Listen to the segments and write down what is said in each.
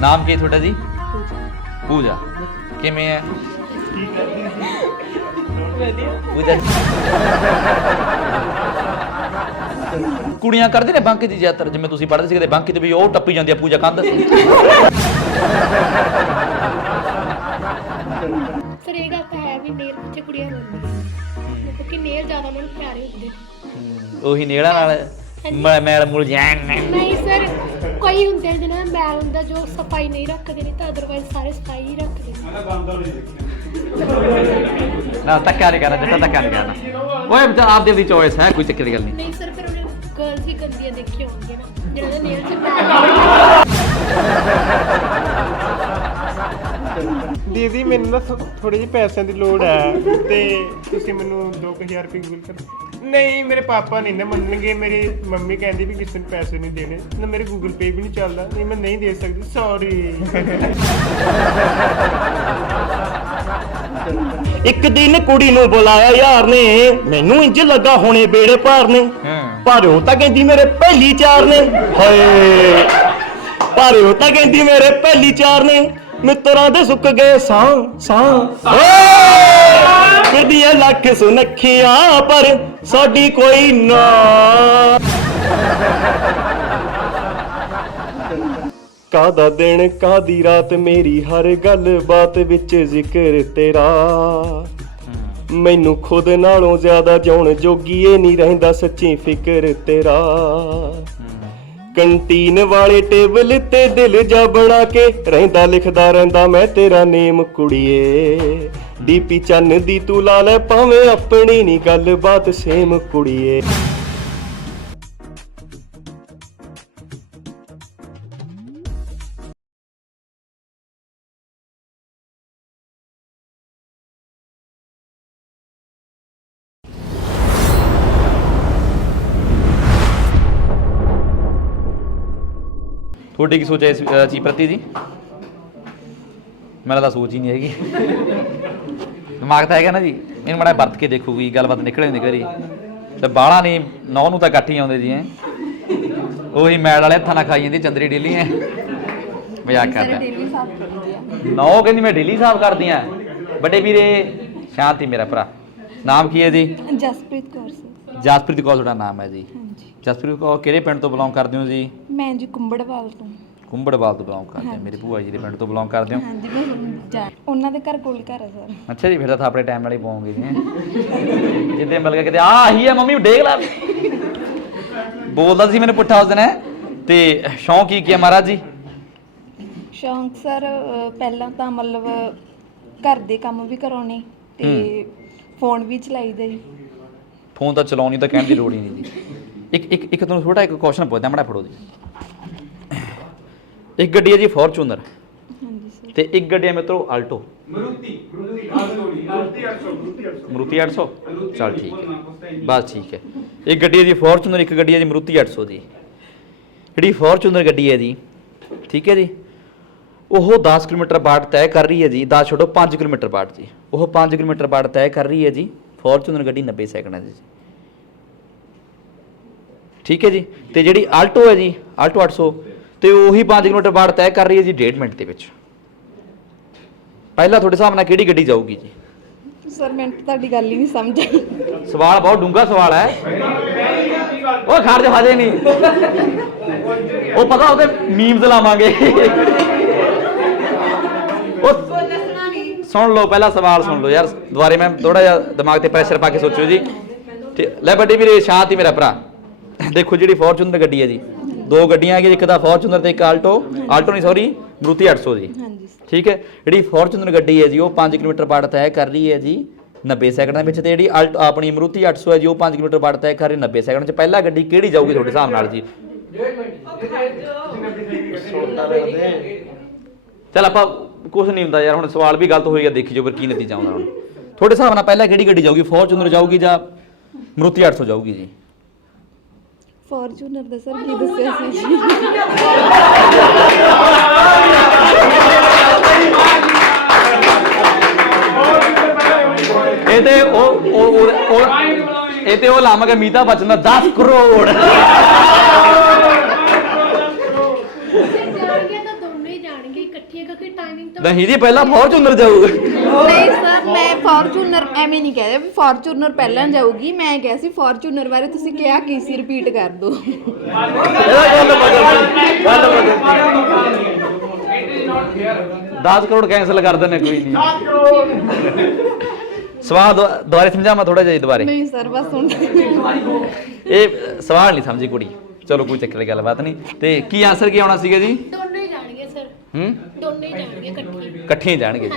ਨਾਮ ਕੀ ਹੈ ਤੁਹਾਡਾ ਜੀ? ਪੂਜਾ। ਕਿਵੇਂ ਹੈ? ਪੂਜਾ ਕੁੜੀਆਂ ਕਰਦੇ ਨੇ ਬਾਂਕੇ ਦੀ ਜ਼ਿਆਦਾਤਰ ਜਿਵੇਂ ਤੁਸੀਂ ਪੜ੍ਹਦੇ ਸੀ ਕਦੇ ਬਾਂਕੇ ਤੇ ਵੀ ਉਹ ਟੱਪੀ ਜਾਂਦੀ ਆ ਪੂਜਾ ਕੰਧ ਸਰ ਇਹ ਗੱਲ ਤਾਂ ਹੈ ਵੀ ਨੇਲ ਪਿੱਛੇ ਕੁੜੀਆਂ ਰੋਂਦੀਆਂ। ਕਿਉਂਕਿ ਨੇਲ ਜ਼ਿਆਦਾ ਉਹਨਾਂ ਨੂੰ ਪਿਆਰੇ ਹੁੰਦੇ ਉਹੀ ਨੇੜਾ ਨਾਲ ਮੈਂ ਮੈਲ ਮੁਲ ਜਾਣ ਨਹੀਂ ਸਰ ਕੋਈ ਹੁੰਦੇ ਆ ਜਿਹਨਾਂ ਦਾ ਮੈਲ ਹੁੰਦਾ ਜੋ ਸਫ਼ਾਈ ਨਹੀਂ ਰੱਖਦੇ ਨਹੀਂ ਤਾਂ ਅਦਰਵਾਈਜ਼ ਸਾਰੇ ਸਫ਼ਾਈ ਹੀ ਰੱਖਦੇ ਨੇ। ਨਾ ਧੱਕਾ ਨਹੀਂ ਕਰਨਾ ਜੱਟਾ ਧੱਕਾ ਨਹੀਂ ਕਰਨਾ। ਓਏ ਬਚਾ ਆਪਦੀ ਦੀ ਚੋਇਸ ਹੈ ਕੋਈ ਚੱਕਰ ਦੀ ਗੱਲ ਨਹੀਂ। ਨਹੀਂ ਸਰ ਫਿਰ ਉਹਨੇ ਗਰਲਸ ਵੀ ਗੰਦੀਆਂ ਦੇਖੀਆਂ ਹੋਣਗੀਆਂ ਨਾ ਜਿਹਨਾਂ ਦੇ ਨੇਲ 'ਚ ਦੀਦੀ ਮੈਨੂੰ ਨਾ ਥੋੜੇ ਜਿਹੇ ਪੈਸਿਆਂ ਦੀ ਲੋੜ ਹੈ ਤੇ ਤੁਸੀਂ ਮੈਨੂੰ 2000 ਰੁਪਏ ਗੂਗਲ ਕਰ। ਨਹੀਂ ਮੇਰੇ ਪਾਪਾ ਨਹੀਂ ਨਾ ਮੰਨਣਗੇ। ਮੇਰੀ ਮੰਮੀ ਕਹਿੰਦੀ ਵੀ ਕਿਸੇ ਨੂੰ ਪੈਸੇ ਨਹੀਂ ਦੇਣੇ। ਨਾ ਮੇਰੇ ਗੂਗਲ ਪੇ ਵੀ ਨਹੀਂ ਚੱਲਦਾ। ਨਹੀਂ ਮੈਂ ਨਹੀਂ ਦੇ ਸਕਦੀ। ਸੌਰੀ ਇੱਕ ਦਿਨ ਕੁੜੀ ਨੂੰ ਬੁਲਾਇਆ ਯਾਰ ਨੇ। ਮੈਨੂੰ ਇੰਜ ਲੱਗਾ ਹੋਣੇ ਬੇੜੇ ਭਾਰ ਨੇ। ਪਰ ਉਹ ਤਾਂ ਕਹਿੰਦੀ ਮੇਰੇ ਪਹਿਲੀ ਚਾਰ ਨੇ। ਹਾਏ। ਪਰ ਉਹ ਤਾਂ ਕਹਿੰਦੀ ਮੇਰੇ ਪਹਿਲੀ ਚਾਰ ਨੇ। ਮਿੱਤਰਾਂ ਦੇ ਸੁੱਕ ਗਏ ਸਾਂ ਸਾਂ। ਓਏ! ਫਿਰਦੀਆਂ ਲੱਖ ਸੁਨੱਖੀਆਂ, ਪਰ ਸਾਡੀ ਕੋਈ ਨਾ। ਕਾਦਾ ਦਿਨ ਕਾਦੀ ਰਾਤ, ਮੇਰੀ ਹਰ ਗੱਲ ਬਾਤ ਵਿੱਚ ਜ਼ਿਕਰ ਤੇਰਾ। ਮੈਨੂੰ ਖੁਦ ਨਾਲੋਂ ਜ਼ਿਆਦਾ ਜਿਉਣ ਜੋਗੀ ਏ ਨਹੀਂ ਰਹਿੰਦਾ ਸੱਚੀ ਫਿਕਰ ਤੇਰਾ। ਕੰਟੀਨ ਵਾਲੇ ਟੇਬਲ ਤੇ ਦਿਲ ਜਾ ਬਣਾ ਕੇ ਰਹਿੰਦਾ, ਲਿਖਦਾ ਰਹਿੰਦਾ ਮੈਂ ਤੇਰਾ ਨੇਮ ਕੁੜੀਏ। ਡੀਪੀ ਚੰਨ ਦੀ ਤੂੰ ਲਾ ਲੈ ਭਾਵੇਂ ਆਪਣੀ ਨਹੀਂ ਗੱਲਬਾਤ ਸੇਮ ਕੁੜੀਏ। ਤੁਹਾਡੀ ਕੀ ਸੋਚ ਹੈ ਇਸ ਅ, ਚੀਜ਼ ਪ੍ਰਤੀ ਜੀ? ਮੇਰਾ ਤਾਂ ਸੋਚ ਹੀ ਨਹੀਂ ਹੈਗੀ। ਦਿਮਾਗ ਤਾਂ ਹੈਗਾ ਨਾ ਜੀ। ਇਹਨੂੰ ਮਾੜਾ ਵਰਤ ਕੇ ਦੇਖੂਗੀ ਗੱਲਬਾਤ ਨਿਕਲੇ ਹੁੰਦੀ ਘਰੀ ਤੇ ਬਾਹਲਾ ਨਹੀਂ ਨੌ ਨੂੰ ਤਾਂ ਇਕੱਠ ਹੀ ਆਉਂਦੇ ਜੀ ਐ ਉਹੀ ਮੈਲ ਵਾਲੇ ਹੱਥਾਂ ਨਾਲ ਖਾਈ ਜਾਂਦੀ ਚੰਦਰੀ ਡੇਲੀ ਐ ਮਜ਼ਾਕ ਕਰਦਾ। ਡੇਲੀ ਸਾਫ਼ ਕਰਦੀ ਆ। ਨੌ ਕਹਿੰਦੀ ਮੈਂ ਡੇਲੀ ਸਾਫ਼ ਕਰਦੀ ਆ। ਵੱਡੇ ਵੀਰੇ ਸ਼ਾਂਤੀ ਮੇਰਾ ਭਰਾ। ਨਾਮ ਕੀ ਹੈ ਜੀ? ਜਸਪ੍ਰੀਤ ਕੌਰ ਸਰ। ਜਸਪ੍ਰੀਤ ਕੌਰ ਤੁਹਾਡਾ ਨਾਮ ਹੈ ਜੀ। ਹਾਂਜੀ। ਜਸਪ੍ਰੀਤ ਕੌਰ ਕਿਹੜੇ ਪਿੰਡ ਤੋਂ ਬਿਲੋਂਗ ਕਰਦੇ ਹੋ ਜੀ? ਮੈਂ ਜੀ ਕੁੰਬੜਵਾਲ ਤੋਂ। ਕੁੰਬੜਵਾਲ ਤੋਂ ਬਿਲੋਂਗ ਕਰਦੇ ਹੋ। ਮੇਰੇ ਭੂਆ ਜੀ ਦੇ ਪਿੰਡ ਤੋਂ ਬਿਲੋਂਗ ਕਰਦੇ ਹੋ? ਹਾਂਜੀ ਮੈਂ ਜਾਣ ਉਹਨਾਂ ਦੇ ਘਰ ਕੋਲ ਘਰ ਹੈ ਸਰ। ਅੱਛਾ ਜੀ ਫਿਰ ਤਾਂ ਆਪਣੇ ਟਾਈਮ ਨਾਲ ਹੀ ਪਾਉਂਗੇ ਜੀ। ਜਿੱਦੇ ਮਿਲ ਗਿਆ ਕਿਤੇ ਆ ਆਹੀ ਹੈ ਮੰਮੀ ਡੇਗ ਲਾ। ਬੋਲਦਾ ਸੀ ਮੈਨੂੰ ਪੁੱਠਾ ਉਸ ਦਿਨ। ਤੇ ਸ਼ੌਂਕ ਕੀ ਕੀ ਹੈ ਮਹਾਰਾਜ ਜੀ? ਸ਼ੌਂਕ ਸਰ ਪਹਿਲਾਂ ਤਾਂ ਮਤਲਬ ਘਰ ਦੇ ਕੰਮ ਵੀ ਕਰਾਉਣੇ ਤੇ ਫੋਨ ਵੀ ਚਲਾਈਦਾ ਜੀ। ਫੋਨ ਤਾਂ ਚਲਾਉਣੀ ਤਾਂ ਕਹਿਣ ਦੀ ਲੋੜ ਹੀ ਨਹੀਂ ਜੀ। ਇੱਕ ਇੱਕ ਇੱਕ ਤੁਹਾਨੂੰ ਛੋਟਾ ਇੱਕ ਕੁਐਸਚਨ ਪੁੱਛਦਾ ਮੜਾ ਫੜੋ ਜੀ। ਇੱਕ ਗੱਡੀ ਹੈ ਜੀ ਫੋਰਚੂਨਰ। ਹਾਂਜੀ ਸਰ। ਤੇ ਇੱਕ ਗੱਡੀ ਹੈ ਮਿੱਤਰੋ ਆਲਟੋ। ਮਰੂਤੀ 800 ਚਲ ਠੀਕ ਹੈ। ਬਸ ਠੀਕ ਹੈ। ਇੱਕ ਗੱਡੀ ਹੈ ਜੀ ਫੋਰਚੂਨਰ ਇੱਕ ਗੱਡੀ ਹੈ ਜੀ ਮਰੂਤੀ 800 ਦੀ। ਜਿਹੜੀ ਫੋਰਚੂਨਰ ਗੱਡੀ ਹੈ ਜੀ ਠੀਕ ਹੈ ਜੀ? ਉਹ 10 ਕਿਲੋਮੀਟਰ ਬਾੜ ਤੈਅ ਕਰ ਰਹੀ ਹੈ ਜੀ 10 ਛੋਟੋ 5 ਕਿਲੋਮੀਟਰ ਬਾੜ ਜੀ। ਉਹ 5 ਕਿਲੋਮੀਟਰ ਬਾੜ ਤੈਅ ਕਰ ਰਹੀ ਹੈ ਜੀ ਫੋਰਚੂਨਰ ਗੱਡੀ 90 ਸੈਕਿੰਡਾਂ ਦੀ ਜੀ। ਠੀਕ ਹੈ ਜੀ? ਤੇ ਜਿਹੜੀ ਆਲਟੋ ਹੈ ਜੀ ਆਲਟੋ 800 ਤੇ ਉਹੀ 5 ਕਿਲੋਮੀਟਰ ਬਾੜ ਤੈਅ ਕਰ ਰਹੀ ਹੈ ਜੀ 1.5 ਮਿੰਟ ਦੇ ਵਿੱਚ। ਪਹਿਲਾਂ ਤੁਹਾਡੇ ਹਿਸਾਬ ਨਾਲ ਕਿਹੜੀ ਗੱਡੀ ਜਾਊਗੀ ਜੀ? ਸਰ ਤਾਂ ਤੁਹਾਡੀ ਗੱਲ ਹੀ ਨਹੀਂ ਸਮਝ। ਆਈ ਸਵਾਲ ਬਹੁਤ ਡੂੰਘਾ ਸਵਾਲ ਹੈ। ਉਹ ਖੜ ਜਾ ਹਜੇ ਨਹੀਂ। ਉਹ ਪਤਾ ਉਹਦੇ ਮੀਮਸ ਲਾਵਾਂਗੇ। ਉਹ ਸੁਣ ਲਓ ਪਹਿਲਾ ਸਵਾਲ ਸੁਣ ਲਓ। ਯਾਰ ਦੁਬਾਰੇ ਮੈਂ ਥੋੜਾ ਜਿਹਾ ਦਿਮਾਗ ਤੇ ਪ੍ਰੈਸ਼ਰ ਪਾ ਕੇ ਸੋਚਿਓ ਜੀ। ਤੇ ਲੈ ਵੱਡੀ ਵੀਰੇ ਸ਼ਾਂਤੀ ਮੇਰਾ ਭਰਾ। ਦੇਖੋ ਜਿਹੜੀ ਫੋਰਚੂਨਰ ਗੱਡੀ ਹੈ ਜੀ। ਦੋ ਗੱਡੀਆਂ ਹੈਗੀਆਂ ਇੱਕ ਤਾਂ ਫੋਰਚੂਨਰ ਤੇ ਇੱਕ ਆਲਟੋ। ਆਲਟੋ ਨਹੀਂ ਸੌਰੀ ਮਰੂਤੀ 800 ਜੀ। ਹਾਂਜੀ। ਠੀਕ ਹੈ ਜਿਹੜੀ ਫੋਰਚੂਨਰ ਗੱਡੀ ਹੈ ਜੀ ਉਹ 5 ਕਿਲੋਮੀਟਰ ਬਾੜ ਤੈਅ ਕਰ ਰਹੀ ਹੈ ਜੀ 90 ਸੈਕਿੰਡਾਂ ਵਿੱਚ। ਤੇ ਜਿਹੜੀ ਅਲਟ ਆਪਣੀ ਮਰੂਤੀ 800 ਹੈ ਜੀ ਉਹ 5 ਕਿਲੋਮੀਟਰ ਬਾੜ ਤੈਅ ਕਰ ਰਹੀ 90 ਸੈਕਿੰਡ ਚ ਪਹਿਲਾ ਗੱਡੀ ਕਿਹੜੀ ਜਾਊਗੀ ਤੁਹਾਡੇ ਹਿਸਾਬ ਨਾਲ ਜੀ? ਚਲ ਆਪਾਂ ਕੁਝ ਨਹੀਂ ਹੁੰਦਾ ਯਾਰ ਹੁਣ ਸਵਾਲ ਵੀ ਗਲਤ ਹੋਏਗਾ ਦੇਖੀ ਜੋ ਫਿਰ ਕੀ ਨਤੀਜਾ ਆਉਂਦਾ ਹੁਣ। ਤੁਹਾਡੇ ਹਿਸਾਬ ਨਾਲ ਪਹਿਲਾਂ ਕਿਹੜੀ ਗੱਡੀ ਜਾਊਗੀ? ਫੋਰਚੂਨਰ ਜਾਊਗੀ ਜਾਂ ਮਰੂਤੀ 800 ਜਾਊਗੀ ਜੀ? ਫੋਰਚੂਨਰ ਦਾ ਸਰ ਕੀ ਦੱਸਿਆ ਸੀ? ਜੀ ਇਹ ਤੇ ਉਹ ਉਹ ਉਹ- ਉਹ ਇਹ ਤੇ ਉਹ ਲਾਵਾਂਗੇ ਮੀਤਾ ਬਚਨ ਦਾ 10 ਕਰੋੜ। ਜਾਣਗੇ ਤਾਂ ਦੋਨੋਂ ਹੀ ਜਾਣਗੇ ਇਕੱਠੀਆਂ ਕਿਉਂਕਿ ਟਾਈਮਿੰਗ ਤਾਂ ਨਹੀਂ ਜੀ ਪਹਿਲਾਂ ਫੋਰਚੂਨਰ ਜਾਊਗਾ ਨਹੀਂ ਸਰ ਮੈਂ ਫੋਰਚੂਨਰ ਐਵੇਂ ਨਹੀਂ ਕਹਿ ਵੀ ਫੋਰਚੂਨਰ ਪਹਿਲਾਂ ਜਾਊਗੀ। ਮੈਂ ਕਿਹਾ ਸੀ ਫੋਰਚੂਨਰ ਬਾਰੇ ਤੁਸੀਂ ਕਿਹਾ ਕੀ ਸੀ? ਰਿਪੀਟ ਕਰ ਦਿਓ। ਇਹਦਾ ਗੱਲ ਬਦਲ ਗੱਲ ਬਦਲ 10 ਕਰੋੜ ਕੈਨਸਲ ਕਰ ਦਿੰਨੇ ਕੋਈ ਨਹੀਂ। ਸਵਾਲ ਦੁ- ਦੁਬਾਰੇ ਸਮਝਾਵਾਂ ਥੋੜਾ ਜਿਹਾ ਦੁਬਾਰੇ? ਨਹੀਂ ਸਰ ਬਸ ਹੁਣ। ਇਹ ਸਵਾਲ ਨਹੀਂ ਸਮਝੀ ਕੁੜੀ। ਚਲੋ ਕੋਈ ਚੱਕਰ ਦੀ ਗੱਲਬਾਤ ਨਹੀਂ। ਤੇ ਕੀ ਆਨਸਰ ਕੀ ਆਉਣਾ ਸੀਗਾ ਜੀ? ਹੀ? ਜਾਣਗੇ ਸਰ ਹੂੰ ਦੋਨੋਂ ਹੀ ਜਾਣਗੇ ਇਕੱਠੇ। ਇਕੱਠੇ ਹੀ ਜਾਣਗੇ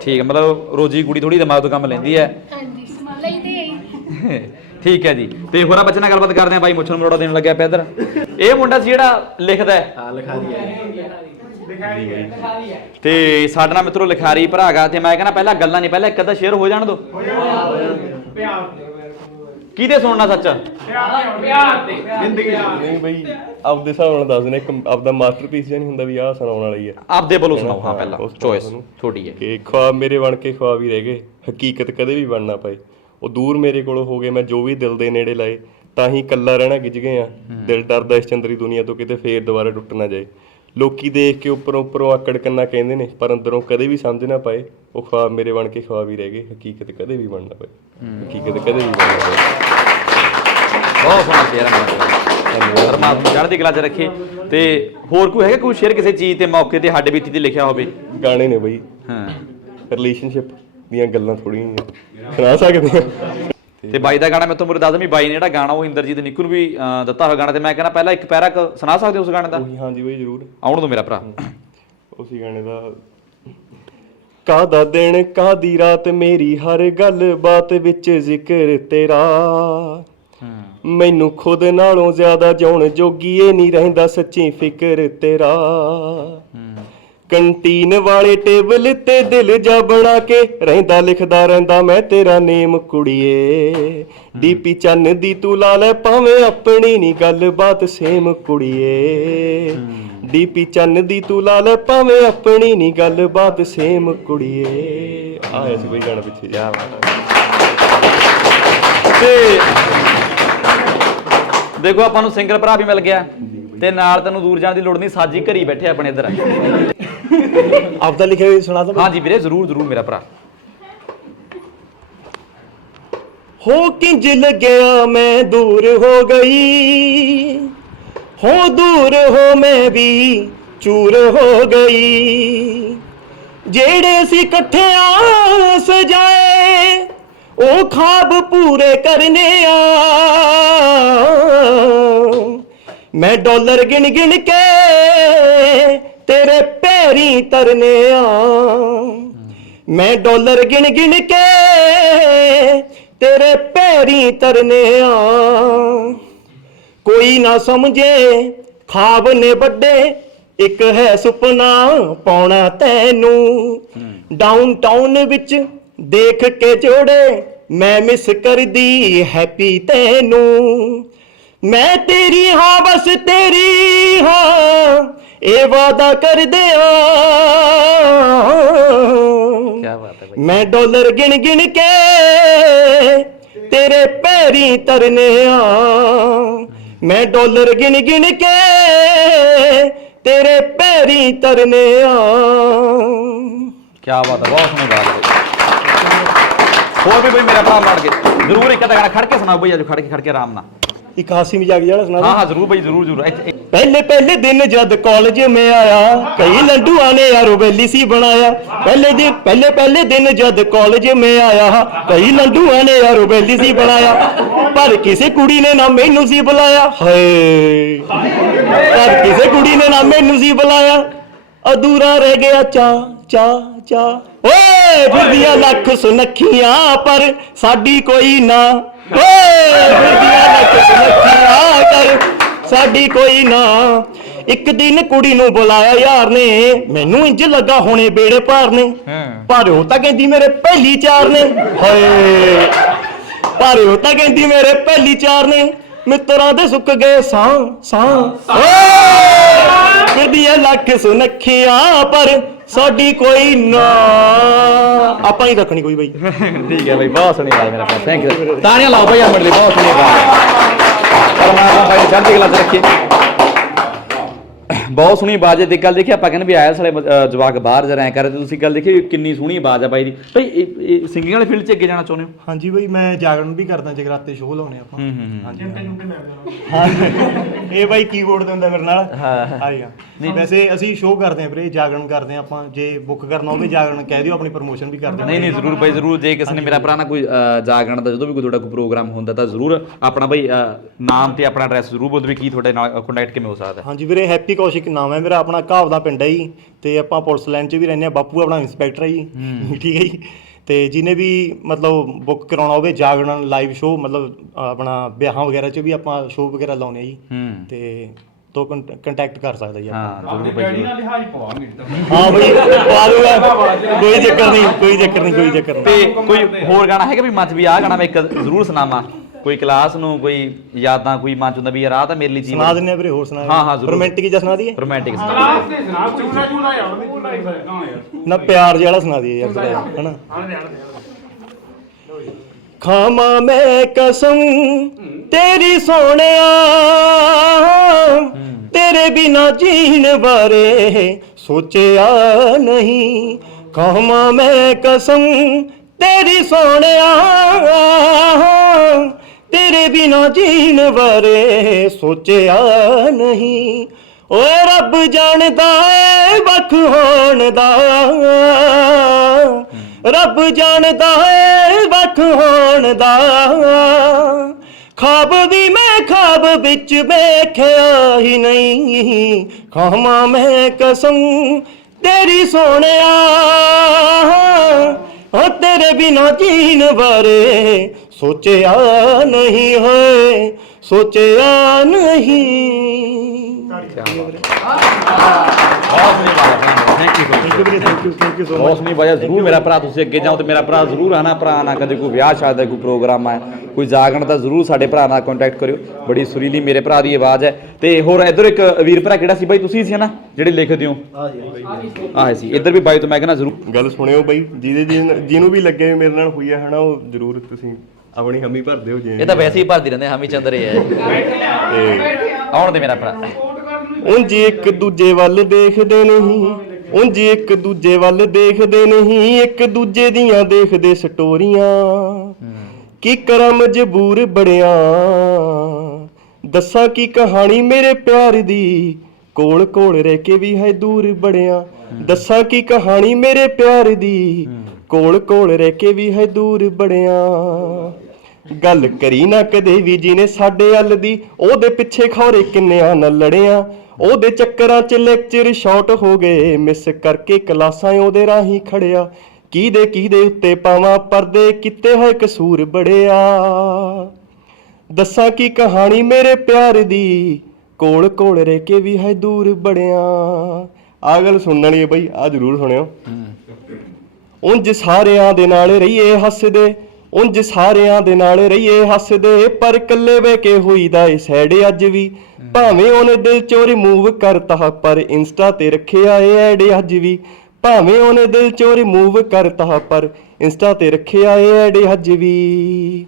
ਠੀਕ ਹੈ ਮਤਲਬ ਰੋਜੀ ਕੁੜੀ ਥੋੜੀ ਦਿਮਾਗ ਤੋਂ ਕੰਮ ਲੈਂਦੀ ਹੈ। ਹਾਂਜੀ ਲੈਦੇ ਆਈ ਠੀਕ ਹੈ ਜੀ। ਤੇ ਹੋਰਾਂ ਬੱਚੇ ਨਾਲ ਗੱਲਬਾਤ ਕਰਦੇ ਆ ਬਾਈ ਮੁੱਛਣ ਮਰੋੜਾ ਦੇਣ ਲੱਗਿਆ ਪਿਆ ਇੱਧਰ। ਇਹ ਮੁੰਡਾ ਸੀ ਜਿਹੜਾ ਲਿਖਦਾ ਹੈ। ਹਾਂ ਲਿਖਾਰੀ ਹੈ ਤੇ ਸਾਡੇ ਨਾਲ ਮਿੱਤਰੋ ਲਿਖਾਰੀ ਭਰਾਗਾ ਤੇ ਮੈਂ ਕਹਿੰਦਾ ਪਹਿਲਾਂ ਗੱਲਾਂ ਨਹੀਂ ਪਹਿਲਾਂ ਇੱਕ ਅੱਧਾ ਸ਼ੇਅਰ ਹੋ ਜਾਣ ਦੋ। ਕਿਹਦੇ ਸੁਣਨਾ ਸੱਚ? ਨਹੀਂ ਬਈ ਆਪਦੇ ਹਿਸਾਬ ਨਾਲ ਦੱਸ ਦੇਣਾ ਇੱਕ ਆਪਦਾ ਮਾਸਟਰਪੀਸ ਜਿਹਾ ਨਹੀਂ ਹੁੰਦਾ ਵੀ ਆਹ ਸੁਣਾਉਣ ਵਾਲਾ ਹੀ ਆ। ਆਪਦੇ ਵੱਲੋਂ ਸੁਣਾਓ ਹਾਂ ਹਾਂ, ਪਹਿਲਾਂ ਉਸ ਤੋਂ ਚੋਇਸ ਤੁਹਾਨੂੰ। ਤੁਹਾਡੀ ਹੈ। ਕਿ ਖੁਆਬ ਮੇਰੇ ਬਣ ਕੇ ਖੁਆਬ ਹੀ ਰਹਿ ਗਏ ਹਕੀਕਤ ਕਦੇ ਵੀ ਬਣ ਨਾ ਪਏ। ਉਹ ਦੂਰ ਮੇਰੇ ਕੋਲੋਂ ਹੋ ਗਏ ਮੈਂ ਜੋ ਵੀ ਦਿਲ ਦੇ ਨੇੜੇ ਲਾਏ ਤਾਂ ਹੀ ਕੱਲਾ ਰਹਿਣਾ ਗਿੱਜ ਗਏ ਆ। ਦਿਲ ਡਰਦਾ ਇਸ ਚੰਦਰੀ ਦੁਨੀਆ ਤੋਂ ਕਿਤੇ ਫੇਰ ਦੁਬਾਰਾ ਟੁੱਟ ਨਾ ਜਾਏ। ਲੋਕੀ ਦੇਖ ਕੇ ਉੱਪਰੋਂ ਉੱਪਰੋਂ ਆਕੜ ਕੰਨਾ ਕਹਿੰਦੇ ਨੇ ਪਰ ਅੰਦਰੋਂ ਕਦੇ ਵੀ ਸਮਝ ਨਾ ਪਾਏ ਉਹ ਖੁਆਬ ਮੇਰੇ ਬਣ ਕੇ ਖੁਆਬ ਹੀ ਰਹਿ ਗਏ ਹਕੀਕਤ ਕਦੇ ਵੀ ਬਣ ਨਾ ਪਏ। ਹਕੀਕਤ ਕਦੇ ਵੀ ਬਣ ਨਾ ਪਏ। ਬਹੁਤ ਸੋਹਣਾ ਸ਼ੇਅਰ ਹੈ ਪਰਮਾਤਮਾ ਚੜ੍ਹਦੀ ਕਲਾ 'ਚ ਰੱਖੇ। ਤੇ ਹੋਰ ਕੋਈ ਹੈਗਾ ਕੋਈ ਸ਼ੇਅਰ ਕਿਸੇ ਚੀਜ਼ ਤੇ ਮੌਕੇ ਤੇ ਹੱਡ ਬੀਤੀ ਤੇ ਲਿਖਿਆ ਹੋਵੇ? ਗਾਣੇ ਨੇ ਬਈ। ਹਾਂ। ਰਿਲੇਸ਼ਨਸ਼ਿਪ ਦੀਆਂ ਗੱਲਾਂ ਥੋੜੀਆਂ ਸੁਣਾ ਸਕਦੇ ਆ? ਤੇ ਬਾਈ ਦਾ ਗਾਣਾ ਮੈਂ ਤੁਹਾਨੂੰ ਦੱਸ ਵੀ ਬਾਈ ਨੇ ਜਿਹੜਾ ਗਾਣਾ ਉਹ ਇੰਦਰਜੀਤ ਨਿੱਕੂ ਨੂੰ ਵੀ ਦਿੱਤਾ ਹੋਇਆ ਗਾਣਾ ਤੇ ਮੈਂ ਕਹਿੰਦਾ ਪਹਿਲਾਂ ਇੱਕ ਪੈਰਾ ਸੁਣਾ ਸਕਦੇ ਹੋ ਉਸ ਗਾਣੇ ਦਾ? ਹਾਂਜੀ ਬਈ ਜ਼ਰੂਰ। ਆਉਣ ਦੋ ਮੇਰਾ ਭਰਾ। ਉਸੇ ਗਾਣੇ ਦਾ। ਕਾਦਾ ਦਿਨ ਕਾਦੀ ਰਾਤ ਮੇਰੀ ਹਰ ਗੱਲ ਬਾਤ ਵਿੱਚ ਜ਼ਿਕਰ ਤੇਰਾ। ਮੈਨੂੰ ਖੁਦ ਨਾਲੋਂ ਜ਼ਿਆਦਾ ਜਾਉਣ ਜੋਗੀਏ ਨਹੀਂ ਰਹਿੰਦਾ ਸੱਚੀ ਫਿਕਰ ਤੇਰਾ। ਕੰਟੀਨ ਵਾਲੇ ਟੇਬਲ ਤੇ ਦਿਲ ਜਾ ਬਣਾ ਕੇ ਰਹਿੰਦਾ ਲਿਖਦਾ ਰਹਿੰਦਾ ਮੈਂ ਤੇਰਾ ਨੇਮ ਕੁੜੀਏ। ਡੀਪੀ ਚੰਨ ਦੀ ਤੂੰ ਲਾ ਲੈ ਭਾਵੇਂ ਆਪਣੀ ਨਹੀਂ ਗੱਲਬਾਤ ਸੇਮ ਕੁੜੀਏ। ਡੀਪੀ ਚੰਨ ਦੀ ਤੂੰ ਲਾ ਲੈ ਭਾਵੇਂ ਆਪਣੀ ਨਹੀਂ ਗੱਲਬਾਤ ਸੇਮ ਕੁੜੀਏ। ਆਇਆ ਸੀ ਬਈ ਗਾਣਾ ਪਿੱਛੇ ਜਾ ਤੇ ਦੇਖੋ ਆਪਾਂ ਨੂੰ ਸਿੰਗਰ ਭਰਾ ਵੀ ਮਿਲ ਗਿਆ। ਤੇ ਨਾਲ ਤੈਨੂੰ ਦੂਰ ਜਾਣ ਦੀ ਲੋੜ ਨਹੀਂ ਸਾਜੀ ਘਰੀ ਬੈਠੇ ਆਪਣੇ ਇੱਧਰ। ਆਪਦਾ ਲਿਖਿਆ ਹੋਇਆ ਸੁਣਾ ਦੋ। ਹਾਂਜੀ ਵੀਰੇ ਜ਼ਰੂਰ ਜ਼ਰੂਰ ਮੇਰਾ ਭਰਾ। ਹੋ ਕਿੰਜ ਲੱਗਿਆ ਮੈਂ ਦੂਰ ਹੋ ਗਈ? ਹੋ ਦੂਰ ਹੋ ਮੈਂ ਵੀ ਚੂਰ ਹੋ ਗਈ। ਜਿਹੜੇ ਸੀ ਇਕੱਠਿਆਂ ਸਜਾਏ ਉਹ ਖਾਬ ਪੂਰੇ ਕਰਨੇ ਆ। ਮੈਂ ਡਾਲਰ ਗਿਣ ਗਿਣ ਕੇ ਤੇਰੇ ਪੈਰੀ ਤਰਨੇ ਆ ਮੈਂ ਡਾਲਰ ਗਿਣ ਗਿਣ ਕੇ ਤੇਰੇ ਪੈਰੀ ਤਰਨੇ ਆ ਕੋਈ ਨਾ ਸਮਝੇ, ਖਾਬ ਨੇ ਵੱਡੇ, ਇੱਕ ਹੈ ਸੁਪਨਾ ਪਾਉਣਾ ਤੈਨੂੰ। ਡਾਊਨ ਟਾਊਨ ਵਿੱਚ ਦੇਖ ਕੇ ਜੋੜੇ, ਮੈਂ ਮਿਸ ਕਰਦੀ ਹੈਪੀ ਤੈਨੂੰ। ਮੈਂ ਤੇਰੀ ਹਾਂ, ਬਸ ਤੇਰੀ ਹਾਂ। ਇਹ ਵਾਦਾ ਕਰਦੇ ਆ ਕੀ ਬਾਤ ਹੈ ਮੈਂ ਡਾਲਰ ਗਿਣ ਗਿਣ ਕੇ ਤੇਰੇ ਪੈਰੀ ਤਰਨੇ ਆ। ਮੈਂ ਡਾਲਰ ਗਿਣ ਗਿਣ ਕੇ ਤੇਰੇ ਪੈਰੀ ਤਰਨੇ ਆ। ਕੀ ਬਾਤ ਹੈ ਬਹੁਤ ਸੋਹਣੀ ਬਾਤ ਹੈ ਹੋਰ ਵੀ ਬਈ ਮੇਰਾ ਭਰਾ ਬਣ ਕੇ ਜ਼ਰੂਰ ਇੱਕ ਅੱਧਾ ਗਾਣਾ ਖੜ ਕੇ ਸੁਣਾਓ ਬਈ ਅੱਜ ਖੜ ਕੇ ਖੜ ਕੇ ਆਰਾਮ ਨਾਲ। ਇੱਕ ਹਾਸੀ ਮਜ਼ਾਕ ਜਿਹੜਾ ਸੁਣਾ ਹਾਂ ਹਾਂ ਜ਼ਰੂਰ ਬਈ ਜ਼ਰੂਰ ਜ਼ਰੂਰ। ਇੱਥੇ ਪਹਿਲੇ ਪਹਿਲੇ ਦਿਨ ਜਦ ਕਾਲਜ ਮੈਂ ਆਇਆ ਕਈ ਲੰਡੂਆਂ ਨੇ ਯਾਰੋ ਬੈਲੀ ਸੀ ਬਣਾਇਆ। ਪਹਿਲੇ ਦਿਨ ਪਹਿਲੇ ਪਹਿਲੇ ਦਿਨ ਜਦ ਕਾਲਜ ਮੈਂ ਆਇਆ ਕਈ ਲੰਡੂਆਂ ਨੇ ਯਾਰੋ ਬੈਲੀ ਸੀ ਬਣਾਇਆ। ਪਰ ਕਿਸੇ ਕੁੜੀ ਨੇ ਨਾ ਮੈਨੂੰ ਸੀ ਬੁਲਾਇਆ। ਹਾਏ। ਪਰ ਕਿਸੇ ਕੁੜੀ ਨੇ ਨਾ ਮੈਨੂੰ ਸੀ ਬੁਲਾਇਆ। ਅਧੂਰਾ ਰਹਿ ਗਿਆ ਚਾ ਚਾ ਚਾ ਓਏ ਫਿਰਦੀਆਂ ਲੱਖ ਸੁਨੱਖੀਆਂ ਪਰ ਸਾਡੀ ਕੋਈ ਨਾ। ਸਾਡੀ ਕੋਈ ਨਾ। ਇੱਕ ਦਿਨ ਕੁੜੀ ਨੂੰ ਬੁਲਾਇਆ ਯਾਰ ਨੇ। ਮੈਨੂੰ ਇੰਜ ਲੱਗਾ ਹੁਣੇ ਬੇੜੇ ਪਾਰ ਨੇ। ਪਰ ਉਹ ਤਾਂ ਕਹਿੰਦੀ ਮੇਰੇ ਪਹਿਲੀ ਚਾਰ ਨੇ। ਹਾਏ। ਪਰ ਉਹ ਤਾਂ ਕਹਿੰਦੀ ਮੇਰੇ ਪਹਿਲੀ ਚਾਰ ਨੇ। ਮਿੱਤਰਾਂ ਦੇ ਸੁੱਕ ਗਏ ਸਾਂ। ਸਾਂ। ਓਏ! ਫਿਰਦੀਆਂ ਲੱਖ ਸੁਨੱਖੀਆਂ ਪਰ ਸਾਡੀ ਕੋਈ ਨਾ। ਆਪਾਂ ਹੀ ਰੱਖਣੀ ਕੋਈ ਬਈ। ਠੀਕ ਹੈ ਬਈ ਬਹੁਤ ਸੋਹਣੀ ਬਾਤ ਮੇਰਾ ਭਰਾ ਥੈਂਕ ਯੂ ਤਾੜੀਆਂ ਲਾਓ ਬਈ ਆਪਣੇ ਲਈ ਬਹੁਤ ਸੋਹਣੀ ਬਾਤ ਪਰਮਾਤਮਾ ਭਾਈ ਚੜ੍ਹਦੀ ਕਲਾ ਚ ਰੱਖੇ। ਬਹੁਤ ਸੋਹਣੀ ਆਵਾਜ਼ ਹੈ ਤੇ ਗੱਲ ਦੇਖੀ ਆਪਾਂ ਕਹਿੰਦੇ ਵੀ ਆਇਆ ਸਾਲੇ ਜਵਾਕ ਬਾਹਰ ਜਾ ਰਹੇ ਕਰਦੇ ਤੁਸੀਂ ਗੱਲ ਦੇਖੀ ਕਿੰਨੀ ਸੋਹਣੀ ਆਵਾਜ਼ ਹੈ ਬਾਈ ਦੀ। ਭਾਈ ਇਹ ਸਿੰਗਿੰਗ ਵਾਲੀ ਫੀਲਡ 'ਚ ਅੱਗੇ ਜਾਣਾ ਚਾਹੁੰਦੇ ਹੋ? ਹਾਂਜੀ ਬਈ ਮੈਂ ਜਾਗਰਣ ਵੀ ਕਰਦਾ ਜਗਰਾਤੇ ਸ਼ੋਅ ਲਾਉਣੇ ਆਪਾਂ। ਹੂੰ ਹੂੰ ਹਾਂਜੀ। ਹਾਂਜੀ। ਇਹ ਬਾਈ ਕੀਬੋਰਡ ਤੇ ਹੁੰਦਾ ਮੇਰੇ ਨਾਲ। ਹਾਂ। ਹਾਂਜੀ ਹਾਂ ਵੈਸੇ ਅਸੀਂ ਸ਼ੋਅ ਕਰਦੇ ਆਂ ਵੀਰੇ ਜਾਗਰਣ ਕਰਦੇ ਆਂ ਆਪਾਂ। ਜੇ ਬੁੱਕ ਕਰਨਾ ਹੋਵੇ ਜਾਗਰਣ ਕਹਿ ਦਿਓ ਆਪਣੀ ਪ੍ਰੋਮੋਸ਼ਨ ਵੀ ਕਰਦੇ ਨਹੀਂ ਨਹੀਂ ਜ਼ਰੂਰ ਭਾਈ ਜ਼ਰੂਰ। ਜੇ ਕਿਸੇ ਨੇ ਮੇਰਾ ਭਰਾ ਨਾ ਕੋਈ ਅਹ, ਜਾਗਰਣ ਦਾ ਜਦੋਂ ਵੀ ਕੋਈ ਤੁਹਾਡਾ ਕੋਈ ਪ੍ਰੋਗਰਾਮ ਹੁੰਦਾ ਤਾਂ ਜ਼ਰੂਰ ਆਪਣਾ ਭਾਈ ਨਾਮ ਤੇ ਆਪਣਾ ਐਡਰੈਸ ਜ਼ਰੂਰ ਬੋਲ ਦਿਓ ਵੀ ਕੀ ਤੁਹਾਡੇ ਨਾਲ ਕੰਟੈਕਟ ਕਿਵੇਂ ਹੋ ਸਕਦਾ ਹੈ। ਹਾਂਜੀ ਵੀਰੇ ਹੈਪੀ ਕੌਸ਼ਿਕ ਨਾਮ ਹੈ ਮੇਰਾ ਆਪਣਾ ਘਾਵ ਦਾ ਪਿੰਡ ਹੈ ਜੀ। ਤੇ ਆਪਾਂ ਪੁਲਿਸ ਲਾਈਨ 'ਚ ਵੀ ਰਹਿੰਦੇ ਆ ਬਾਪੂ ਆਪਣਾ ਇੰਸਪੈਕਟਰ ਹੈ ਜੀ। ਠੀਕ ਹੈ ਜੀ। ਤੇ ਜਿਹਨੇ ਵੀ ਮਤਲਬ ਬੁੱਕ ਕਰਾਉਣਾ ਹੋਵੇ ਜਾਗਰਣ ਲਾਈਵ ਸ਼ੋਅ ਮਤਲਬ ਆਪਣਾ ਵਿਆਹਾਂ ਵਗੈਰਾ 'ਚ ਵੀ ਆਪਾਂ ਸ਼ੋਅ ਵਗੈਰਾ ਲਾਉਨੇ ਆ ਜੀ। ਹੂੰ। ਤੇ ਤੋਂ ਕੰਟੈਕਟ ਕਰ ਸਕਦਾ ਜੀ ਆਪਾਂ। ਹਾਂ ਜ਼ਰੂਰ ਭਾਈ ਜ਼ਰੂਰ। ਹਾਂ ਬਈ ਪਾ ਦੂਗਾ ਕੋਈ ਚੱਕਰ ਨਹੀਂ ਕੋਈ ਚੱਕਰ ਨਹੀਂ ਕੋਈ ਚੱਕਰ ਨਹੀਂ। ਤੇ ਕੋਈ ਹੋਰ ਗਾਣਾ ਹੈਗਾ ਵੀ ਮਨ 'ਚ ਵੀ ਆਹ ਗਾਣਾ ਮੈਂ ਇੱਕ ਜ਼ਰੂਰ ਸੁਣਾਵਾਂ। ਕੋਈ ਕਲਾਸ ਨੂੰ ਕੋਈ ਯਾਦਾਂ ਕੋਈ ਮਨ 'ਚ ਹੁੰਦਾ ਵੀ ਯਾਰ ਆਹ ਤਾਂ ਮੇਰੇ ਲਈ ਚੀਜ਼ ਸੁਣਾ ਦਿੰਨੇ ਆ ਵੀਰੇ ਹੋਰ ਸੁਣਾ ਹਾਂ, ਹਾਂ, ਜ਼ਰੂਰ। ਰੋਮਾਂਟਿਕ ਜਿਹਾ ਸੁਣਾ ਦਈਏ? ਰੋਮਾਂਟਿਕ ਸੁਣਾ ਨਾ ਪਿਆਰ ਜਿਹਾ ਵਾਲਾ ਸੁਣਾ ਦਈਏ ਯਾਰ ਜਿਹਾ, ਹਨਾ? ਖਾਮਾ ਮੈਂ ਕਸਮ ਤੇਰੀ ਸੋਹਣਿਆ, ਤੇਰੇ ਬਿਨਾ ਜੀਣ ਬਾਰੇ ਸੋਚਿਆ ਨਹੀਂ। ਖਾਵਾਂ ਮੈਂ ਕਸਮ ਤੇਰੀ ਸੋਹਣਿਆ, ਤੇਰੇ ਬਿਨਾ ਜੀਣ ਬਾਰੇ ਸੋਚਿਆ ਨਹੀਂ। ਓਏ ਰੱਬ ਜਾਣਦਾ ਵੱਖ ਹੋਣ ਦਾ। ਰੱਬ ਜਾਣਦਾ ਏ ਵੱਖ ਹੋਣ ਦਾ ਖਾਬ ਵੀ ਮੈਂ ਖਾਬ ਵਿੱਚ ਵੇਖਿਆ ਹੀ ਨਹੀਂ। ਖਾਵਾਂ ਮੈਂ ਕਸਮ ਤੇਰੀ ਸੋਹਣਿਆ। ਓ ਤੇਰੇ ਬਿਨਾ ਜੀਣ ਬਾਰੇ ਸੋਚਿਆ ਨਹੀਂ ਹੋਏ ਸੋਚਿਆ ਨਹੀਂ। ਥੈਂਕ ਯੂ ਥੈਂਕ ਯੂ ਵੀਰੇ thank you thank you so ਬਹੁਤ ਸੋਹਣੀ ਵਜ੍ਹਾ ਜ਼ਰੂਰ ਮੇਰਾ ਭਰਾ ਤੁਸੀਂ ਅੱਗੇ ਜਾਓ ਤੇ ਮੇਰਾ ਭਰਾ ਜ਼ਰੂਰ ਆਣਾ ਭਰਾ ਨਾਲ ਕਦੇ ਕੋਈ ਵਿਆਹ ਸ਼ਾਦੀ ਦਾ ਕੋਈ ਪ੍ਰੋਗਰਾਮ ਹੈ ਕੋਈ ਜਾਗਣ ਦਾ ਜ਼ਰੂਰ ਸਾਡੇ ਭਰਾ ਨਾਲ ਕੰਟੈਕਟ ਕਰਿਓ ਬੜੀ ਸੁਰੀਲੀ ਮੇਰੇ ਭਰਾ ਦੀ ਆਵਾਜ਼ ਹੈ ਤੇ ਹੋਰ ਇਧਰ ਇੱਕ ਵੀਰ ਭਰਾ ਕਿਹੜਾ ਸੀ ਬਾਈ ਤੁਸੀਂ ਸੀ ਹਨਾ ਜਿਹੜੇ ਲਿਖਦੇ ਹੋ ਆਹ ਸੀ ਇੱਧਰ ਵੀ ਬਾਈ ਤੋਂ ਮੈਂ ਕਹਿੰਦਾ ਜ਼ਰੂਰ ਗੱਲ ਸੁਣਿਓ ਬਾਈ ਜਿਹਦੇ ਜਿਹਨ- ਜਿਹਨੂੰ ਵੀ ਲੱਗੇ ਵੀ ਮੇਰੇ ਨਾਲ ਹੋਈ ਹੈ ਹਨਾ ਉਹ ਜ਼ਰੂਰ ਤੁਸੀਂ ਆਪਣੀ ਹਮੀ ਭਰ ਦਿਓ ਜੀ ਇਹ ਤਾਂ ਵੈਸੇ ਹੀ ਭਰਦੀ ਰਹਿੰਦੇ ਹਮੀ ਚੰਦਰੇ ਹੈ ਆਉਣ ਦੇ ਮੇਰਾ ਭਰਾ ਉਂਝ ਇੱਕ ਦੂਜੇ ਵੱਲ ਦੇਖਦੇ ਨਹੀਂ ਉਂਝ ਇੱਕ ਦੂਜੇ ਵੱਲ ਦੇਖਦੇ ਨਹੀਂ ਇੱਕ ਦੂਜੇ ਦੀਆਂ ਦੇਖਦੇ ਸਟੋਰੀਆਂ। ਕੀ ਕਰਾਂ ਮਜਬੂਰ ਬੜਿਆ ਦੱਸਾਂ ਕੀ ਕਹਾਣੀ ਮੇਰੇ ਪਿਆਰ ਦੀ? ਕੋਲ ਕੋਲ ਰਹਿ ਕੇ ਵੀ ਹੈ ਦੂਰ ਬੜਿਆ ਦੱਸਾਂ ਕੀ ਕਹਾਣੀ ਮੇਰੇ ਪਿਆਰ ਦੀ? ਕੋਲ ਕੋਲ ਰਹਿ ਕੇ ਵੀ ਹੈ ਦੂਰ ਬੜਿਆ ਗੱਲ ਕਰੀ ਨਾ ਕਦੇ ਵੀ ਜਿਹਨੇ ਸਾਡੇ ਹੱਲ ਦੀ ਉਹਦੇ ਪਿੱਛੇ ਖੌਰੇ ਕਿੰਨਿਆਂ ਨਾਲ ਲੜਿਆ। ਉਹਦੇ ਚੱਕਰਾਂ 'ਚ ਲੈਕਚਰ ਸ਼ਾਰਟ ਹੋ ਗਏ ਮਿਸ ਕਰਕੇ ਕਲਾਸਾਂ ਉਹਦੇ ਰਾਹੀਂ ਖੜਿਆ। ਕਿਹਦੇ ਕਿਹਦੇ ਉੱਤੇ ਪਾਵਾਂ ਪਰਦੇ ਕਿਤੇ ਹੋਏ ਕਸੂਰ ਬੜਿਆ। ਦੱਸਾਂ ਕੀ ਕਹਾਣੀ ਮੇਰੇ ਪਿਆਰ ਦੀ ਕੋਲ ਕੋਲ ਰਹਿ ਕੇ ਵੀ ਹੈ ਦੂਰ ਬੜਿਆ ਆ ਗੱਲ ਸੁਣਨ ਵਾਲੀ ਹੈ ਬਈ ਆ ਜ਼ਰੂਰ ਸੁਣਿਓ। ਉਂਝ ਸਾਰਿਆਂ ਦੇ ਨਾਲ ਰਹੀਏ ਹੱਸਦੇ ਉਂਝ ਸਾਰਿਆਂ ਦੇ ਨਾਲ ਰਹੀਏ ਹੱਸਦੇ ਪਰ ਇਕੱਲੇ ਵੇ ਕੇ ਹੋਈਦਾ ਏ ਸੈਡ ਅੱਜ ਵੀ। ਭਾਵੇਂ ਉਹਨੇ ਦਿਲ ਚੋਂ ਰਿਮੂਵ ਕਰਤਾ ਪਰ ਇੰਸਟਾ ਤੇ ਰੱਖਿਆ ਏ ਐਡ ਅੱਜ ਵੀ। ਭਾਵੇਂ ਉਹਨੇ ਦਿਲ ਚੋਂ ਰਿਮੂਵ ਕਰਤਾ ਪਰ ਇੰਸਟਾ ਤੇ ਰੱਖਿਆ ਏ ਐਡ ਅੱਜ ਵੀ।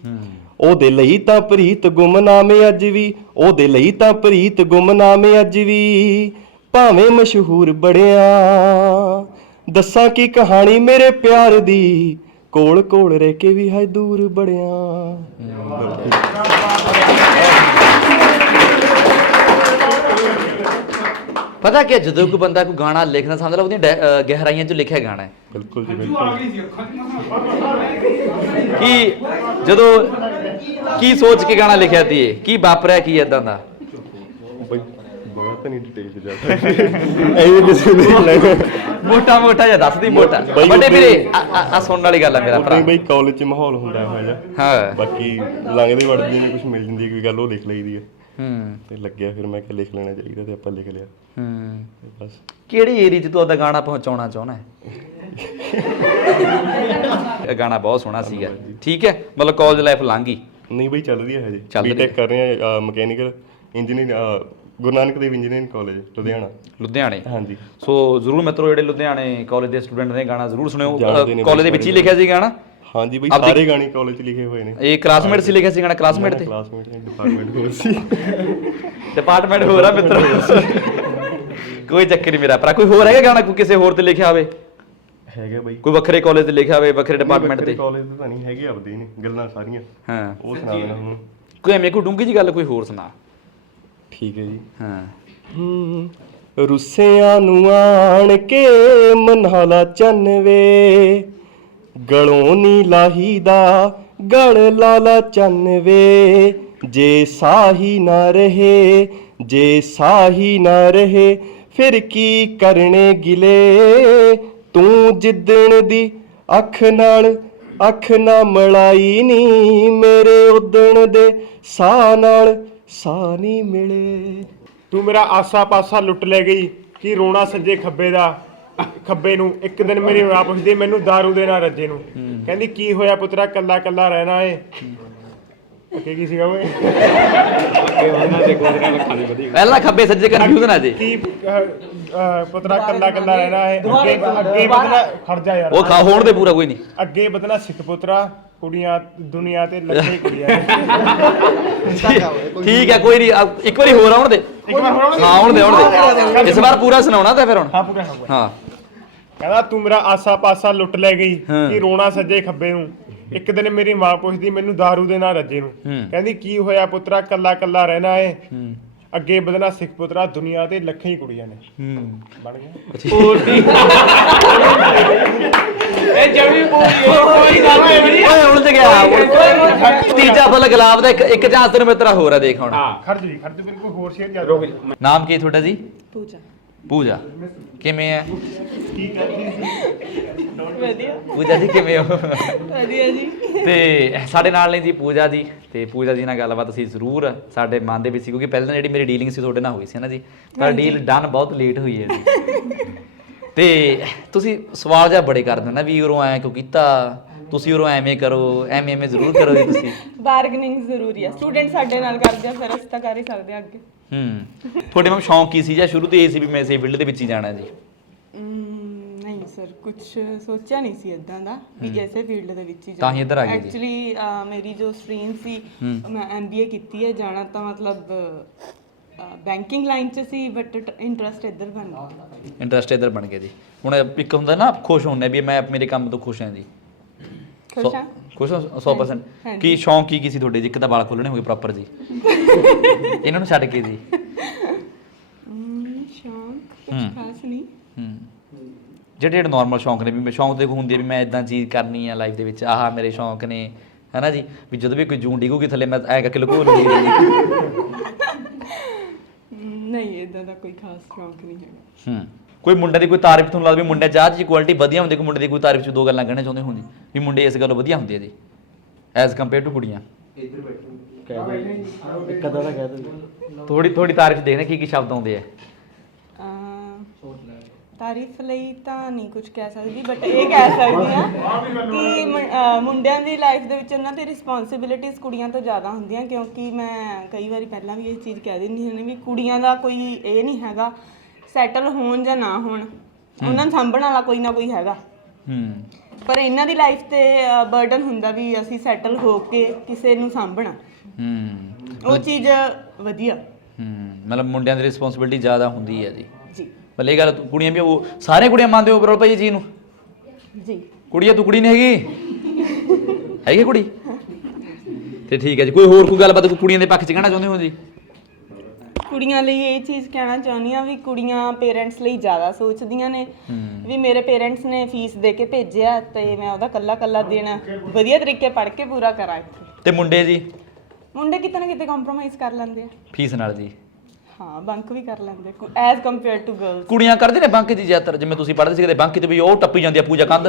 ਉਹਦੇ ਲਈ ਤਾਂ ਪ੍ਰੀਤ ਗੁੰਮਨਾਮੇ ਅੱਜ ਵੀ। ਉਹਦੇ ਲਈ ਤਾਂ ਪ੍ਰੀਤ ਗੁੰਮਨਾਮੇ ਅੱਜ ਵੀ। ਭਾਵੇਂ ਮਸ਼ਹੂਰ ਬੜਿਆ ਦੱਸਾਂ ਕੀ ਕਹਾਣੀ ਮੇਰੇ ਪਿਆਰ ਦੀ। ਕੋਲ ਕੋਲ ਰਹਿ ਕੇ ਵੀ ਹੈ ਦੂਰ ਬੜਿਆ। ਪਤਾ ਕਿ ਜਦੋਂ ਕੋਈ ਬੰਦਾ ਕੋਈ ਗਾਣਾ ਲਿਖਣਾ ਸਮਝਦਾ ਉਹਦੀਆਂ ਡੈ- ਅਹ ਗਹਿਰਾਈਆਂ 'ਚ ਲਿਖਿਆ ਗਾਣਾ ਹੈ। ਬਿਲਕੁਲ ਜੀ ਬਿਲਕੁਲ। ਕਿ ਜਦੋਂ ਕੀ ਸੋਚ ਕੇ ਗਾਣਾ ਲਿਖਿਆ ਤੀ ਇਹ ਕੀ ਵਾਪਰਿਆ ਕੀ ਇਦਾਂ ਦਾ? ਬੜਾ ਤਾਂ ਨਹੀਂ ਡਿਟੇਲ ਚ ਜਾ ਸਕਦਾ। ਐਵੇਂ ਕਿਸੇ ਨੇ ਮੋਟਾ ਮੋਟਾ ਜਿਹਾ ਦੱਸ ਦੀ ਮੋਟਾ ਬਾਈ ਵੱਡੇ ਵੀਰੇ ਆ- ਸੁਣਨ ਵਾਲੀ ਗੱਲ ਆ ਮੇਰਾ ਭਰਾ। ਬਈ ਕਾਲਜ ਚ ਮਾਹੌਲ ਹੁੰਦਾ ਹੈ ਜਿਹਾ। ਹਾਂ। ਬਾਕੀ ਲੰਘਦੇ ਵੜਦੇ ਨੇ ਕੁਝ ਮਿਲ ਜਾਂਦੀ ਹੈ ਕੋਈ ਗੱਲ ਉਹ ਲਿਖ ਲਈਦੀ ਹੈ। ਹੂੰ। ਤੇ ਲੱਗਿਆ ਫਿਰ ਮੈਂ ਕਿਹਾ ਲਿਖ ਲੈਣਾ ਚਾਹੀਦਾ ਤੇ ਆਪਾਂ ਲਿਖ ਲਿਆ। ਹੂੰ। ਤੇ ਬਸ। ਕਿਹੜੀ ਏਰੀਆ 'ਚ ਤੂੰ ਆਪਦਾ ਗਾਣਾ ਪਹੁੰਚਾਉਣਾ ਚਾਹੁੰਦਾ ਹੈ? ਇਹ ਗਾਣਾ ਬਹੁਤ ਸੋਹਣਾ ਸੀਗਾ। ਠੀਕ ਹੈ ਮਤਲਬ ਕਾਲਜ ਲਾਈਫ ਲੰਘ ਗਈ। ਨਹੀਂ ਬਈ ਚੱਲ ਰਹੀ ਹੈ ਹਜੇ। ਬੀਟੈਕ ਕਰ ਰਹੇ ਆ mechanical engineer Guru Nanak Dev engineering college Ludhiana. ਲੁਧਿਆਣੇ? ਹਾਂਜੀ। ਸੋ ਜ਼ਰੂਰ ਮਿੱਤਰੋ ਜਿਹੜੇ ਲੁਧਿਆਣੇ ਕਾਲਜ ਦੇ ਸਟੂਡੈਂਟ ਨੇ ਗਾਣਾ ਜ਼ਰੂਰ ਸੁਣਿਓ। ਜਾਣਦੇ ਨੇ ਕਾਲਜ ਦੇ ਵਿੱਚ ਹੀ ਲਿਖਿਆ ਸੀ ਗਾਣਾ? ਹਾਂਜੀ ਬਈ ਆਪਦੀ- ਸਾਰੇ ਗਾਣੇ ਕਾਲਜ ਚ ਲਿਖੇ ਹੋਏ ਨੇ। ਇਹ ਕਲਾਸਮੇਟ ਸੀ ਲਿਖਿਆ ਸੀ ਗਾਣਾ ਕਲਾਸਮੇਟ ਤੇ? ਕਲਾਸਮੇਟ ਨੇ ਡਿਪਾਰਟਮੈਂਟ ਹੋਰ ਸੀ। ਡਿਪਾਰਟਮੈਂਟ ਹੋਰ ਆ ਮਿੱਤਰੋ। ਕੋਈ ਚੱਕਰ ਨਹੀਂ ਮੇਰਾ ਭਰਾ ਕੋਈ ਹੋਰ ਹੈਗਾ ਗਾਣਾ ਕੋਈ ਕਿਸੇ ਹੋਰ ਤੇ ਲਿਖਿਆ ਹੋਵੇ? ਹੈਗਾ ਬਾਈ। ਕੋਈ ਵੱਖਰੇ ਕਾਲਜ ਤੇ ਲਿਖਿਆ ਹੋਵੇ ਵੱਖਰੇ ਡਿਪਾਰਟਮੈਂਟ ਤੇ? ਕਾਲਜ ਤੇ ਤਾਂ ਨਹੀਂ ਹੈਗੇ ਆਪਦੇ ਨੇ ਗੱਲਾਂ ਸਾਰੀਆਂ। ਹਾਂ। ਉਹ ਸੁਣਾ ਦੇਣਾ ਕੋਈ ਐਵੇਂ ਕੋਈ ਡੂੰਗੀ ਜੀ ਗੱਲ ਕੋਈ ਹੋਰ ਸੁਣਾ। ਠੀਕ ਹੈ ਜੀ। ਹਾਂ। ਹੂੰ, ਰੁੱਸਿਆਂ ਨੂੰ ਆਣ ਕੇ ਮਨਹਾਲਾ ਚੰਨਵੇ ਗਲੋਂ ਨੀ ਲਾਹੀ ਦਾ ਗਲ ਲਾਲਾ ਚੰਨਵੇ। ਜੇ ਸਾਹੀ ਨਾ ਰਹੇ ਜੇ ਸਾਹੀ ਨਾ ਰਹੇ ਫਿਰ ਕੀ ਕਰਨੇ ਗਿਲੇ? ਤੂੰ ਜਿੱਦਣ ਦੀ ਅੱਖ ਨਾਲ ਅੱਖ ਨਾ ਮਲਾਈ ਨੀ ਮੇਰੇ ਉਦਣ ਦੇ ਸਾਹ ਨਾਲ ਸਾਹ ਨਹੀਂ ਮਿਲੇ। ਤੂੰ ਮੇਰਾ ਆਸਾ ਪਾਸਾ ਲੁੱਟ ਲੈ ਗਈ। ਕੀ ਰੋਣਾ ਸੱਜੇ ਖੱਬੇ ਦਾ? ਖੱਬੇ ਨੂੰ ਇੱਕ ਦਿਨ ਮੇਰੀ ਮਾਂ ਪੁੱਛਦੀ ਮੈਨੂੰ दारू ਦੇ ਨਾਲ ਰੱਜੇ ਨੂੰ। ਕਹਿੰਦੀ ਕੀ ਹੋਇਆ ਪੁੱਤਰਾ? ਕੱਲਾ ਕੱਲਾ ਰਹਿਣਾ ਏ। ਅੱਗੇ ਕੀ ਸੀਗਾ ਓਏ? ਪਹਿਲਾਂ ਖੱਬੇ ਸੱਜੇ ਕਨਫਿਊਜ਼ ਨਾ ਜੇ। ਕੀ ਪੁੱਤਰਾ ਕੱਲਾ ਕੱਲਾ ਰਹਿਣਾ ਏ ਅੱਗੇ ਅੱਗੇ ਵਧਣਾ ਖੜ ਜਾ ਯਾਰ। ਉਹ ਖਾ ਹੋਣ ਦੇ ਪੂਰਾ ਕੋਈ ਨਹੀਂ। ਅੱਗੇ ਵਧਣਾ ਸਿੱਖ ਪੁੱਤਰਾ ਕੁੜੀਆਂ ਦੁਨੀਆ ਤੇ ਲੱਖੇ ਕੁੜੀਆਂ। ਠੀਕ ਹੈ ਕੋਈ ਨਹੀਂ। ਆ, ਇੱਕ ਵਾਰੀ ਹੋਰ ਆਉਣ ਦੇ। ਇੱਕ ਵਾਰ ਹੋਰ ਹਾਂ ਆਉਣ ਦੇ ਆਉਣ ਦੇ। ਇਸ ਵਾਰ ਪੂਰਾ ਸੁਣਾਉਣਾ ਤਾਂ ਫਿਰ ਹੁਣ। ਹਾਂ ਪੂਰਾ ਹਾਂ ਹਾਂ। ਕਹਿੰਦਾ ਤੂੰ ਮੇਰਾ ਆਸਾ ਪਾਸਾ ਲੁੱਟ ਲੈ ਗਈ ਹਾਂ। ਕੀ ਰੋਣਾ ਸੱਜੇ ਖੱਬੇ ਨੂੰ। ਇੱਕ ਦਿਨ ਮੇਰੀ ਮਾਂ ਪੁੱਛਦੀ ਮੈਨੂੰ दारू ਦੇ ਨਾਲ ਰੱਜੇ ਨੂੰ। ਹੂੰ। ਕਹਿੰਦੀ ਕੀ ਹੋਇਆ ਪੁੱਤਰਾ? ਕੱਲਾ ਕੱਲਾ ਰਹਿਣਾ ਏ। ਹੂੰ। ਅੱਗੇ ਵਧਣਾ ਸਿੱਖ ਪੁੱਤਰਾ ਦੁਨੀਆ ਤੇ ਲੱਖਾਂ ਹੀ ਕੁੜੀਆਂ ਨੇ। ਹੂੰ। ਬਣ ਗਿਆ। ਓਏ ਉਲਝ ਗਿਆ। ਤੀਜਾ ਫਲ ਗੁਲਾਬ ਦਾ ਇੱਕ ਇੱਕ ਚਾਂਸ ਤੈਨੂੰ ਮੇਰਾ ਹੋਰ ਆ ਦੇਖ ਹੁਣ। ਜੀ ਖੜ ਜੀ ਬਿਲਕੁਲ ਹੋਰ ਸ਼ੇਅਰ ਕਰ ਰੋਕ ਨਾਮ ਕੀ ਹੈ ਤੁਹਾਡਾ ਜੀ? ਪੂਜਾ। ਪੂਜਾ। ਕਿਵੇਂ ਹੈ? ਵਧੀਆ। ਪੂਜਾ ਜੀ ਕਿਵੇਂ ਹੋ? ਵਧੀਆ ਜੀ। ਤੇ ਸਾਡੇ ਨਾਲ ਨੇ ਜੀ ਪੂਜਾ ਜੀ ਤੇ ਪੂਜਾ ਜੀ ਨਾਲ ਗੱਲਬਾਤ ਅਸੀਂ ਜ਼ਰੂਰ ਸਾਡੇ ਮਨ ਦੇ ਵਿੱਚ ਸੀ ਕਿਉਂਕਿ ਪਹਿਲਾਂ ਤਾਂ ਜਿਹੜੀ ਮੇਰੀ ਡੀਲਿੰਗ ਸੀ ਤੁਹਾਡੇ ਨਾਲ ਹੋਈ ਸੀ ਨਾ ਜੀ ਪਰ ਡੀਲ ਡਨ ਬਹੁਤ ਲੇਟ ਹੋਈ ਹੈ ਜੀ। ਤੇ ਤੁਸੀਂ ਸਵਾਲ ਜਿਹਾ ਬੜੇ ਕਰਦੇ ਹੋ ਨਾ ਵੀ ਉਰੋਂ ਐ ਕਿਉਂ ਕੀਤਾ? ਤੁਸੀਂ ਉਰੋਂ ਐਵੇਂ ਕਰੋ ਐਵੇਂ ਐਵੇਂ ਜ਼ਰੂਰ ਕਰੋ ਜੀ ਤੁਸੀਂ। ਬਾਰਗਨਿੰਗ ਜ਼ਰੂਰੀ ਹੈ ਸਟੂਡੈਂਟ ਸਾਡੇ ਨਾਲ ਕਰਦੇ ਆ ਫਿਰ ਅਸੀਂ ਤਾਂ ਕਰ ਹੀ ਸਕਦੇ ਆ ਅੱਗੇ। ਹੂੰ। ਤੁਹਾਡੇ ਮੈਮ ਸ਼ੌਂਕ ਕੀ ਸੀ ਜਾਂ ਸ਼ੁਰੂ ਤੋਂ ਇਹ ਸੀ ਵੀ ਮੈਂ ਇਸੇ ਫੀਲਡ ਦੇ ਵਿੱਚ ਹੀ ਜਾਣਾ ਜੀ? ਨਹੀਂ ਸਰ ਕੁਝ ਸੋਚਿਆ ਨਹੀਂ ਸੀ ਇਦਾਂ ਦਾ ਵੀ ਐਸੇ ਫੀਲਡ ਦੇ ਵਿੱਚ ਹੀ ਤਾਂ ਹੀ ਇੱਧਰ ਆ ਗਏ ਜੀ। ਐਕਚੁਅਲੀ ਮੇਰੀ ਜੋ ਸਟਰੀਮ ਸੀ ਮੈਂ ਐਮਬੀਏ ਕੀਤੀ ਹੈ ਜਾਣਾ ਤਾਂ ਮਤਲਬ ਬੈਂਕਿੰਗ ਲਾਈਨ ਚ ਸੀ ਬਟ ਇੰਟਰਸਟ ਇੱਧਰ ਬਣ ਗਿਆ। ਇੰਟਰਸਟ ਇਧਰ ਬਣ ਗਿਆ ਜੀ। ਹੁਣ ਇੱਕ ਹੁੰਦਾ ਨਾ ਖੁਸ਼ ਹੁੰਨੇ ਵੀ ਮੈਂ ਮੇਰੇ ਕੰਮ ਤੋਂ ਖੁਸ਼ ਹਾਂ ਜੀ। ਖੁਸ਼ ਹਾਂ? ਖੁਸ਼ ਹੋ 100% ਹਾਂਜੀ। ਕੀ ਸ਼ੌਂਕ ਕੀ ਕੀ ਸੀ ਤੁਹਾਡੇ? ਜੀ ਇੱਕ ਤਾਂ ਵਾਲ ਖੋਲਣੇ ਹੋਗੇ ਪ੍ਰੋਪਰ ਜੀ। ਇਹਨਾਂ ਨੂੰ ਛੱਡ ਕੇ ਜੀ। ਸ਼ੌਂਕ ਕੁਝ। ਖਾਸ ਨਹੀਂ। ਹੂੰ। ਜਿਹੜੇ ਜਿਹੜੇ ਨਾਰਮਲ ਸ਼ੌਂਕ ਨੇ ਵੀ ਮੈਂ ਸ਼ੌਂਕ ਤੇ ਹੁੰਦੀ ਵੀ ਮੈਂ ਇਦਾਂ ਚੀਜ਼ ਕਰਨੀ ਆ ਲਾਈਫ ਦੇ ਵਿੱਚ ਆਹ ਮੇਰੇ ਸ਼ੌਂਕ ਨੇ ਹੈਨਾ ਜੀ ਵੀ ਜਦੋਂ ਵੀ ਕੋਈ ਜੂਨ ਡਿੱਗੂਗੀ ਥੱਲੇ ਮੈਂ ਐ ਕਰਕੇ ਲੁਕੋ ਲੂੰਗੀ ਅਮ, ਨਹੀਂ ਇਦਾਂ ਦਾ ਕੋਈ ਖਾਸ ਸ਼ੌਂਕ ਨਹੀਂ ਹੈਗਾ ਹੂੰ ਕੋਈ ਮੁੰਡੇ ਦੀ ਕੋਈ ਤਾਰੀਫ ਤੁਹਾਨੂੰ ਲੱਗਦਾ ਵੀ ਮੁੰਡੇ ਚਾਹ ਦੀ ਕੁਆਲਿਟੀ ਵਧੀਆ ਹੁੰਦੀ ਕੋਈ ਮੁੰਡੇ ਦੀ ਕੋਈ ਤਾਰੀਫ ਚ ਦੋ ਗੱਲਾਂ ਕਹਿਣਾ ਚਾਹੁੰਦੇ ਹੋ ਜੀ ਵੀ ਮੁੰਡੇ ਇਸ ਗੱਲੋਂ ਵਧੀਆ ਹੁੰਦੇ ਆ ਜੀ ਐਜ਼ ਕੰਪੇਅਰ ਟੂ ਕੁੜੀਆਂ ਥੋੜੀ ਥੋੜੀ ਤਾਰੀਫ ਦੇਖਣਾ ਕੀ ਕੀ ਸ਼ਬਦ ਆਉਂਦੇ ਆ ਤਾਰੀਫ ਲਈ ਤਾਂ ਨਹੀਂ ਕੁਝ ਕਹਿ ਸਕਦੀ ਬਟ ਇਹ ਕਹਿ ਸਕਦੀ ਹਾਂ ਕਿ ਮੁੰ- ਅਹ ਮੁੰਡਿਆਂ ਦੀ ਲਾਈਫ ਦੇ ਵਿੱਚ ਉਹਨਾਂ ਦੀ ਰਿਸਪੌਂਸਿਬਿਲਿਟੀਜ਼ ਕੁੜੀਆਂ ਤੋਂ ਜ਼ਿਆਦਾ ਹੁੰਦੀਆਂ ਕਿਉਂਕਿ ਮੈਂ ਕਈ ਵਾਰੀ ਪਹਿਲਾਂ ਵੀ ਇਹ ਚੀਜ਼ ਕਹਿ ਦਿੰਦੀ ਹੁੰਦੀ ਵੀ ਕੁੜੀਆਂ ਦਾ ਕੋਈ ਇਹ ਨਹੀਂ ਹੈਗਾ ਸੈਟਲ ਹੋਣ ਜਾਂ ਨਾ ਹੋਣ ਉਹਨਾਂ ਨੂੰ ਸਾਂਭਣ ਵਾਲਾ ਕੋਈ ਨਾ ਕੋਈ ਹੈਗਾ। ਹੂੰ। ਪਰ ਇਹਨਾਂ ਦੀ ਲਾਈਫ ਤੇ ਬਰਡਨ ਹੁੰਦਾ ਵੀ ਅਸੀਂ ਸੈਟਲ ਹੋ ਕੇ ਕਿਸੇ ਨੂੰ ਸਾਂਭਣਾ। ਹੂੰ। ਉਹ ਚੀਜ਼ ਵਧੀਆ। ਹੂੰ। ਮਤਲਬ ਮੁੰਡਿਆਂ ਦੀ ਰਿਸਪੌਂਸਿਬਿਲਟੀ ਜ਼ਿਆਦਾ ਹੁੰਦੀ ਹੈ ਜੀ। ਜੀ ਇਹ ਗੱਲ ਤੂੰ- ਕੁੜੀਆਂ ਵੀ ਉਹ ਸਾਰੇ ਕੁੜੀਆਂ ਮੰਨਦੇ ਓਵਰਆਲ ਭਾਈ ਇਹ ਚੀਜ਼ ਨੂੰ? ਜੀ। ਕੁੜੀਆ ਤੂੰ ਕੁੜੀ ਨਹੀਂ ਹੈਗੀ? ਹੈਗੀ ਕੁੜੀ? ਤੇ ਠੀਕ ਹੈ ਜੀ ਕੋਈ ਹੋਰ ਕੋਈ ਗੱਲਬਾਤ ਕੋਈ ਕੁੜੀਆਂ ਦੇ ਪੱਖ ਚ ਕਹਿਣਾ ਚਾਹੁੰਦੇ ਹੋ ਜੀ? ਕੁੜੀਆਂ ਲਈ ਇਹ ਚੀਜ਼ ਕਹਿਣਾ ਚਾਹੁੰਦੀ ਆ ਵੀ ਕੁੜੀਆਂ ਪੇਰੈਂਟਸ ਲਈ ਜ਼ਿਆਦਾ ਸੋਚਦੀਆਂ ਨੇ। ਵੀ ਮੇਰੇ ਪੇਰੈਂਟਸ ਨੇ ਫੀਸ ਦੇ ਕੇ ਭੇਜਿਆ ਤੇ ਮੈਂ ਉਹਦਾ ਕੱਲਾ ਕੱਲਾ ਦਿਨ ਵਧੀਆ ਤਰੀਕੇ ਪੜ੍ਹ ਕੇ ਪੂਰਾ ਕਰਾਂ ਇੱਥੇ। ਤੇ ਮੁੰਡੇ ਜੀ? ਮੁੰਡੇ ਕਿਤੇ ਨਾ ਕਿਤੇ ਕੰਪਰੋਮਾਈਜ਼ ਕਰ ਲੈਂਦੇ ਆ। ਫੀਸ ਨਾਲ ਜੀ? ਹਾਂ ਬੰਕ ਵੀ ਕਰ ਲੈਂਦੇ। ਐਜ਼ ਕੰਪੇਅਰ ਟੂ ਗਰਲਸ ਕੁੜੀਆਂ ਕਰਦੇ ਨੇ ਬੰਕ ਦੀ ਜ਼ਿਆਦਾਤਰ ਜਿਵੇਂ ਤੁਸੀਂ ਪੜ੍ਹਦੇ ਸੀ ਕਦੇ ਬੰਕ ਤੇ ਵੀ ਉਹ ਟੱਪੀ ਜਾਂਦੀ ਆ ਪੂਜਾ ਕੰਧ।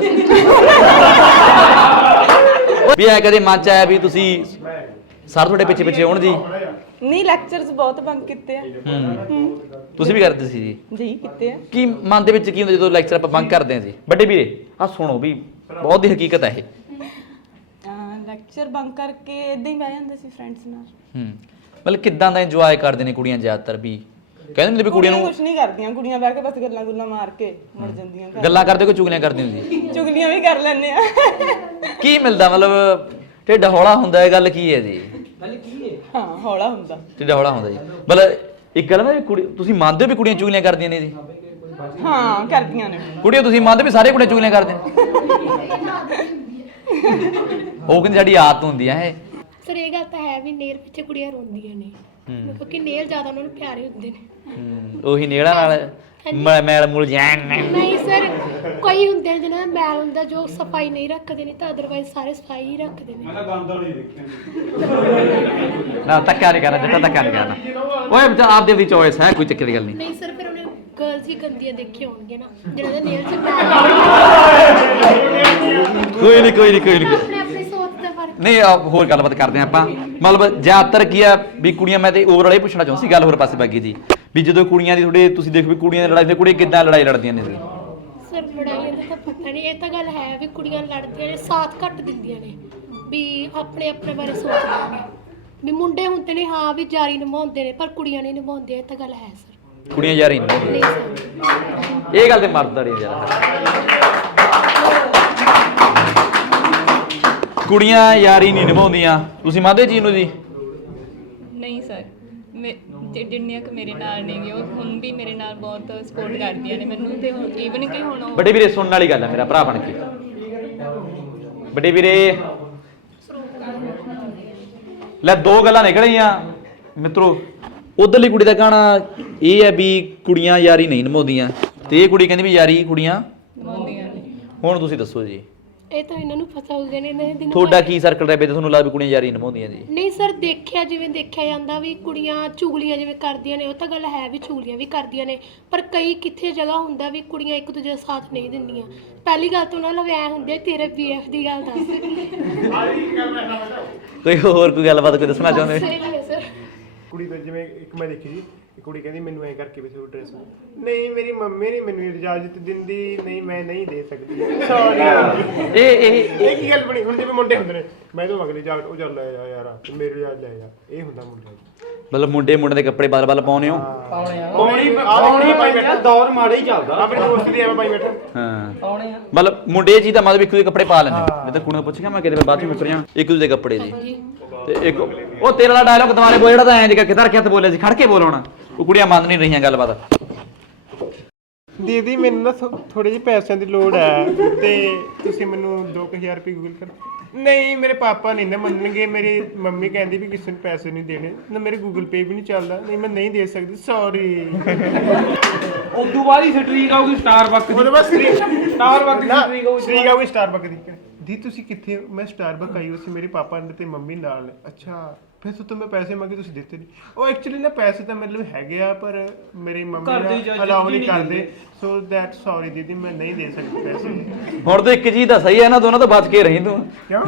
ਵੀ ਐ ਕਦੇ ਮਨ ਚ ਆਇਆ ਵੀ ਤੁਸੀਂ ਸਰ ਤੁਹਾਡੇ ਪਿੱਛੇ ਪਿੱਛੇ ਹੋਣ ਜੀ? ਨਹੀਂ ਲੈਕਚਰਸ ਬਹੁਤ ਬੰਕ ਕੀਤੇ ਆ। ਹੂੰ। ਤੁਸੀਂ ਵੀ ਕਰਦੇ ਸੀ ਜੀ? ਜੀ ਕੀਤੇ ਆ। ਕੀ ਮਨ ਦੇ ਵਿੱਚ ਕੀ ਹੁੰਦਾ ਜਦੋਂ ਲੈਕਚਰ ਆਪਾਂ ਬੰਕ ਕਰਦੇ ਹਾਂ ਜੀ? ਵੱਡੇ ਵੀਰੇ ਆ ਸੁਣੋ ਵੀ ਬਹੁਤ ਦੀ ਹਕੀਕਤ ਹੈ ਇਹ। ਲੈਕਚਰ ਬੰਕ ਕਰਕੇ ਇਦਾਂ ਹੀ ਬਹਿ ਜਾਂਦੇ ਸੀ ਫਰੈਂਡਸ ਨਾਲ। ਹੂੰ। ਮਤਲਬ ਕਿੱਦਾਂ ਦਾ ਇੰਜੋਏ ਕਰਦੇ ਨੇ ਕੁੜੀਆਂ ਜ਼ਿਆਦਾਤਰ ਵੀ? ਕਹਿੰਦੇ ਹੁੰਦੇ ਵੀ ਕੁੜੀਆਂ ਨੂੰ ਕੁਝ ਨਹੀਂ ਕਰਦੀਆਂ ਕੁੜੀਆਂ ਬਹਿ ਕੇ ਬਸ ਗੱਲਾਂ ਗੁੱਲਾਂ ਮਾਰ ਕੇ ਮੁੜ ਜਾਂਦੀਆਂ ਘਰ। ਗੱਲਾਂ ਕਰਦੇ ਕੋਈ ਚੁਗਲੀਆਂ ਕਰਦੇ ਹੁੰਦੀ? ਚੁਗਲੀਆਂ ਵੀ ਕਰ ਲੈਂਦੇ ਆ। ਕੀ ਮਿਲਦਾ ਮਤਲਬ ਢਿੱਡ ਹੌਲਾ ਹੁੰਦਾ ਹੈ ਗੱਲ ਕੀ ਹੈ ਜੀ? ਹਾਂ? ਹੌਲਾ ਹੁੰਦਾ। ਢਿੱਡ ਹੌਲਾ ਹੁੰਦਾ ਜੀ। ਮਤਲਬ ਇੱਕ ਗੱਲ ਨਾ ਵੀ ਕੁੜੀ ਤੁਸੀਂ ਮੰਨਦੇ ਹੋ ਵੀ ਕੁੜੀਆਂ ਚੁਗਲੀਆਂ ਕਰਦੀਆਂ ਨੇ ਜੀ? ਹਾਂ ਕਰਦੀਆਂ ਨੇ। ਕੁੜੀਆਂ ਤੁਸੀਂ ਮੰਨਦੇ ਵੀ ਸਾਰੇ ਕੁੜੀਆਂ ਚੁਗਲੀਆਂ ਕਰਦੇ ਨੇ? ਉਹ ਕਹਿੰਦੀ ਸਾਡੀ ਆਦਤ ਹੁੰਦੀ ਆ ਇਹ। ਸਰ ਇਹ ਗੱਲ ਤਾਂ ਹੈ ਵੀ ਨੇਲ ਪਿੱਛੇ ਕੁੜੀਆਂ ਰੋਂਦੀਆਂ ਨੇ। ਕਿਉਂਕਿ ਨੇਲ ਜ਼ਿਆਦਾ ਉਹਨਾਂ ਨੂੰ ਪਿਆਰੇ ਹੁੰਦੇ ਨੇ। ਹੂੰ, ਉਹੀ ਨੇੜਾ ਨਾਲ ਮੈਂ ਮੈਲ ਮੁਲ ਜਾਣ ਨਹੀਂ ਸਰ ਕਈ ਹੁੰਦੇ ਨੇ ਜਿਹਨਾਂ ਦਾ ਮੈਲ ਹੁੰਦਾ ਜੋ ਸਫ਼ਾਈ ਨਹੀਂ ਰੱਖਦੇ ਨੇ ਤਾਂ ਅਦਰਵਾਈਜ਼ ਸਾਰੇ ਸਫ਼ਾਈ ਹੀ ਰੱਖਦੇ ਨੇ। ਨਾ ਧੱਕਾ ਨਹੀਂ ਕਰਨਾ ਜੱਟਾ ਧੱਕਾ ਨਹੀਂ ਕਰਨਾ। ਓਏ ਬੱਚਾ ਆਪਦੇ ਦੀ ਚੋਇਸ ਹੈ ਕੋਈ ਚੱਕਰ ਦੀ ਗੱਲ ਨਹੀਂ। ਨਹੀਂ ਸਰ ਫਿਰ ਉਹਨੇ ਗਰਲਸ ਹੀ ਗੰਦੀਆਂ ਦੇਖੀਆਂ ਹੋਣਗੀਆਂ ਨਾ ਜਿਹਨਾਂ ਦੇ ਨੇਲ 'ਚ ਮੈਲ ਕੋਈ ਨਹੀਂ ਕੋਈ ਨਹੀਂ ਕੋਈ ਨਹੀਂ ਆਪਣੇ ਆਪਣੀ ਸੋਚ ਦਾ ਫ਼ਰਕ ਨਹੀਂ ਆ ਹੋਰ ਗੱਲਬਾਤ ਕਰਦੇ ਹਾਂ ਆਪਾਂ। ਮਤਲਬ ਜ਼ਿਆਦਾਤਰ ਕੀ ਆ ਵੀ ਕੁੜੀਆਂ ਮੈਂ ਤੇ ਓਵਰਆਲ ਇਹ ਪੁੱਛਣਾ ਚਾਹੁੰਦਾ ਸੀ ਗੱਲ ਹੋਰ ਪਾਸੇ ਬਾਗੀ ਜੀ ਵੀ ਜਦੋਂ ਕੁੜੀਆਂ ਦੀ ਥੋੜੇ ਤੁਸੀਂ ਦੇਖੋ ਵੀ ਕੁੜੀਆਂ ਦੀ ਲੜਾਈ ਤੇ ਕੁੜੀਆਂ ਕਿੱਦਾਂ ਲੜਾਈ ਲੜਦੀਆਂ ਨੇ ਸਰ ਲੜਾਈਆਂ ਦਾ ਤਾਂ ਪਤਾ ਨਹੀਂ ਇਹ ਤਾਂ ਗੱਲ ਹੈ ਵੀ ਕੁੜੀਆਂ ਲੜਦੀਆਂ ਨੇ ਸਾਥ ਘੱਟ ਦਿੰਦੀਆਂ ਨੇ ਵੀ ਆਪਣੇ ਆਪਣੇ ਬਾਰੇ ਸੋਚਦੀਆਂ ਨੇ। ਵੀ ਮੁੰਡੇ ਹੁੰਦੇ ਨੇ ਹਾਂ ਵੀ ਜਾਰੀ ਨਿਭਾਉਂਦੇ ਨੇ ਪਰ ਕੁੜੀਆਂ ਨਹੀਂ ਨਿਭਾਉਂਦੀਆਂ ਇਹ ਤਾਂ ਗੱਲ ਹੈ ਸਰ। ਕੁੜੀਆਂ ਯਾਰੀ ਨਹੀਂ ਇਹ ਗੱਲ ਤੇ ਮਰਦ ਵਾਲੀ ਯਾਰ। ਕੁੜੀਆਂ ਯਾਰੀ ਨਹੀਂ ਨਿਭਾਉਂਦੀਆਂ। ਤੁਸੀਂ ਮੰਨਦੇ ਜੀ ਨੂੰ ਜੀ? ਨਹੀਂ ਸਰ। ਮੈਂ ਜਿ- ਜਿੰਨੀਆਂ ਕੁ ਮੇਰੇ ਨਾਲ ਨੇਗੇ ਉਹ ਹੁਣ ਵੀ ਮੇਰੇ ਨਾਲ ਬਹੁਤ ਸਪੋਰਟ ਕਰਦੀਆਂ ਨੇ ਮੈਨੂੰ ਤੇ ਈਵਨ ਕਿ ਹੁਣ ਉਹ ਵੱਡੇ ਵੀਰੇ ਸੁਣਨ ਵਾਲੀ ਗੱਲ ਹੈ ਮੇਰਾ ਭਰਾ ਬਣ ਕੇ। ਵੱਡੇ ਵੀਰੇ ਲੈ ਦੋ ਗੱਲਾਂ ਨਿਕਲੀਆਂ ਮਿੱਤਰੋ ਉਧਰਲੀ ਕੁੜੀ ਦਾ ਕਹਣਾ ਇਹ ਹੈ ਵੀ ਕੁੜੀਆਂ ਯਾਰੀ ਨਹੀਂ ਨਿਭਾਉਂਦੀਆਂ। ਤੇ ਇਹ ਕੁੜੀ ਕਹਿੰਦੀ ਵੀ ਯਾਰੀ ਕੁੜੀਆਂ ਨਿਭਾਉਂਦੀਆਂ ਨੇ। ਹੁਣ ਤੁਸੀਂ ਦੱਸੋ ਜੀ। ਇਹ ਤਾਂ ਇਹਨਾਂ ਨੂੰ ਪਤਾ ਹੋਊਗਾ ਨੇ ਇਹਨਾਂ ਦੇ ਦਿਨ ਤੁਹਾਡਾ ਕੀ ਸਰਕਲ ਰਹਿ ਤੁਹਾਨੂੰ ਲੱਗਦਾ ਵੀ ਕੁੜੀਆਂ ਯਾਰੀ ਨਿਭਾਉਂਦੀਆਂ ਜੀ? ਨਹੀਂ ਸਰ ਦੇਖਿਆ ਜਿਵੇਂ ਦੇਖਿਆ ਜਾਂਦਾ ਵੀ ਕੁੜੀਆਂ ਚੁਗਲੀਆਂ ਜਿਵੇਂ ਕਰਦੀਆਂ ਨੇ ਉਹ ਤਾਂ ਗੱਲ ਹੈ ਵੀ ਚੁਗਲੀਆਂ ਵੀ ਕਰਦੀਆਂ ਨੇ ਪਰ ਕਈ ਕਿੱਥੇ ਜਗ੍ਹਾ ਹੁੰਦਾ ਵੀ ਕੁੜੀਆਂ ਇੱਕ ਦੂਜੇ ਦਾ ਸਾਥ ਨਹੀਂ ਦਿੰਦੀਆਂ। ਪਹਿਲੀ ਗੱਲ ਤਾਂ ਉਹਨਾਂ ਲਵੇ ਐ ਹੁੰਦੇ ਤੇਰੇ ਬੀਐਫ ਦੀ ਗੱਲ ਦੱਸ। ਕੋਈ ਹੋਰ ਕੋਈ ਗੱਲਬਾਤ ਕੋਈ ਦੱਸਣਾ ਚਾਹੁੰਦੇ? ਸਹੀ ਹੈ ਸਰ ਕੁੜੀ ਤੋਂ ਜਿਵੇਂ ਇੱਕ ਮੈਂ ਦੇਖੀ ਜੀ ਇੱਕ ਕੁੜੀ ਕਹਿੰਦੀ ਮੈਨੂੰ ਐ ਕਰਕੇ ਵੀ ਤੁਹਾਨੂੰ ਡਰੈਸ ਨਹੀਂ ਮੇਰੀ ਮੰਮੀ ਨਹੀਂ ਮੈਨੂੰ ਇਜਾਜ਼ਤ ਦਿੰਦੀ ਨਹੀਂ ਮੈਂ ਨਹੀਂ ਦੇ ਸਕਦੀ। ਸੌਰੀ ਇਹ ਇਹ ਇਹ ਕੀ ਗੱਲ ਬਣੀ ਹੁਣ ਜਿਵੇਂ ਮੁੰਡੇ ਹੁੰਦੇ ਨੇ ਮੈਂ ਤਾਂ ਅਗਲੀ ਜਾ ਉਹ ਚੱਲ ਲੈ ਯਾਰ ਤੇ ਮੇਰੇ ਲਈ ਲੈ ਜਾ। ਇਹ ਹੁੰਦਾ ਮੁੰਡੇ ਮਤਲਬ ਮੁੰਡੇ ਮੁੰਡੇ ਦੇ ਕੱਪੜੇ ਬਦਲ ਬਦਲ ਪਾਉਨੇ ਹੋ। ਪਾਉਣੀ ਆਉਣੀ ਪਾਈ ਬੈਠਾ। ਦੌਰ ਮਾੜਾ ਹੀ ਚੱਲਦਾ। ਆਪਣੇ ਦੋਸਤ ਦੀ ਐਵੇਂ ਪਾਈ ਬੈਠਾ। ਹਾਂ। ਮਤਲਬ ਮੁੰਡੇ ਜੀ ਤਾਂ ਮਤਲਬ ਇੱਕ ਦੂਜੇ ਕੱਪੜੇ ਪਾ ਲੈਂਦੇ। ਮੈਂ ਤਾਂ ਕੁੜੀ ਨੂੰ ਪੁੱਛਿਆ ਮੈਂ ਕਿਤੇ ਬਾਅਦ ਚ ਮੁੱਕਰ ਜਾ ਇੱਕ ਦੂਜੇ ਦੇ। ਕੱਪੜੇ ਜੀ ਤੇ ਇੱਕ ਉਹ ਤੇਰੇ ਵਾਲਾ ਡਾਇਲੌਗ ਦੁਬਾਰੇ ਬੋਲ ਜਿਹੜਾ ਤਾਂ ਐਂ ਜਿਹਾ ਕਿਧਰ ਕਿੱਥੇ ਬੋਲਿਆ ਸੀ ਖੜ ਕੇ ਬੋਲ ਹੁਣ। ਉਹ ਕੁੜੀਆਂ ਮੰਨ ਨਹੀਂ ਰਹੀਆਂ ਗੱਲਬਾਤ। ਦੀਦੀ ਮੈਨੂੰ ਨਾ ਥੋੜੇ ਜਿਹੇ ਪੈਸਿਆਂ ਦੀ ਲੋੜ ਹੈ ਤੇ ਤੁਸੀਂ ਮੈਨੂੰ 2000 ਰੁਪਏ ਗੂਗਲ ਕਰ ਨਹੀਂ ਮੇਰੇ ਪਾਪਾ ਨਹੀਂ ਨਾ ਮੰਨਣਗੇ। ਮੇਰੀ ਮੰਮੀ ਕਹਿੰਦੀ ਵੀ ਕਿਸੇ ਨੂੰ ਪੈਸੇ ਨਹੀਂ ਦੇਣੇ। ਨਾ ਮੇਰੇ ਗੂਗਲ ਪੇ ਵੀ ਨਹੀਂ ਚੱਲਦਾ। ਨਹੀਂ ਮੈਂ ਨਹੀਂ ਦੇ ਸਕਦੀ। ਸੌਰੀ ਉਦੋਂ ਬਾਅਦ ਹੀ ਸਟਰੀਕ ਆਊਗੀ ਸਟਾਰਬਕ ਦੀ। ਉਹਦੇ ਬਾਅਦ ਸ੍ਰੀ ਸਟਾਰਬਕ ਦੀ ਸਟਰੀਕ ਆਊਗੀ ਸਟਾਰਬਕ ਦੀ। ਦੀ ਤੁਸੀਂ ਕਿੱਥੇ ਹੋ? ਮੈਂ ਸਟਾਰਬਕ ਆਈ ਹੋਈ ਸੀ ਮੇਰੇ ਪਾਪਾ ਨੇ ਤੇ ਮੰਮੀ ਨਾਲ। ਨੇ ਅੱਛਾ ਫਿਰ ਤੋਂ ਮੈਂ ਪੈਸੇ ਮੰਗੇ ਤੁਸੀਂ ਦਿੱਤੇ ਨਹੀਂ ਉਹ ਐਕਚੁਅਲੀ ਨਾ ਪੈਸੇ ਤਾਂ ਮਤਲਬ ਹੈਗੇ ਆ ਪਰ ਮੇਰੀ ਘਰ ਦੇ ਮੰਮੀ ਇਜਾਜ਼ਤ ਅਲਾਉ ਨਹੀਂ ਨਹੀਂ ਕਰਦੇ। ਸੋ ਦੈਟ ਸੌਰੀ ਦੀਦੀ ਮੈਂ ਨਹੀਂ ਦੇ ਸਕਦੀ ਪੈਸੇ। ਹੁਣ ਤਾਂ ਇੱਕ ਚੀਜ਼ ਤਾਂ ਸਹੀ ਹੈ ਨਾ ਦੋਨਾਂ ਤੋਂ ਬਚ ਕੇ ਰਹੀ ਤੂੰ। ਕਿਉਂ?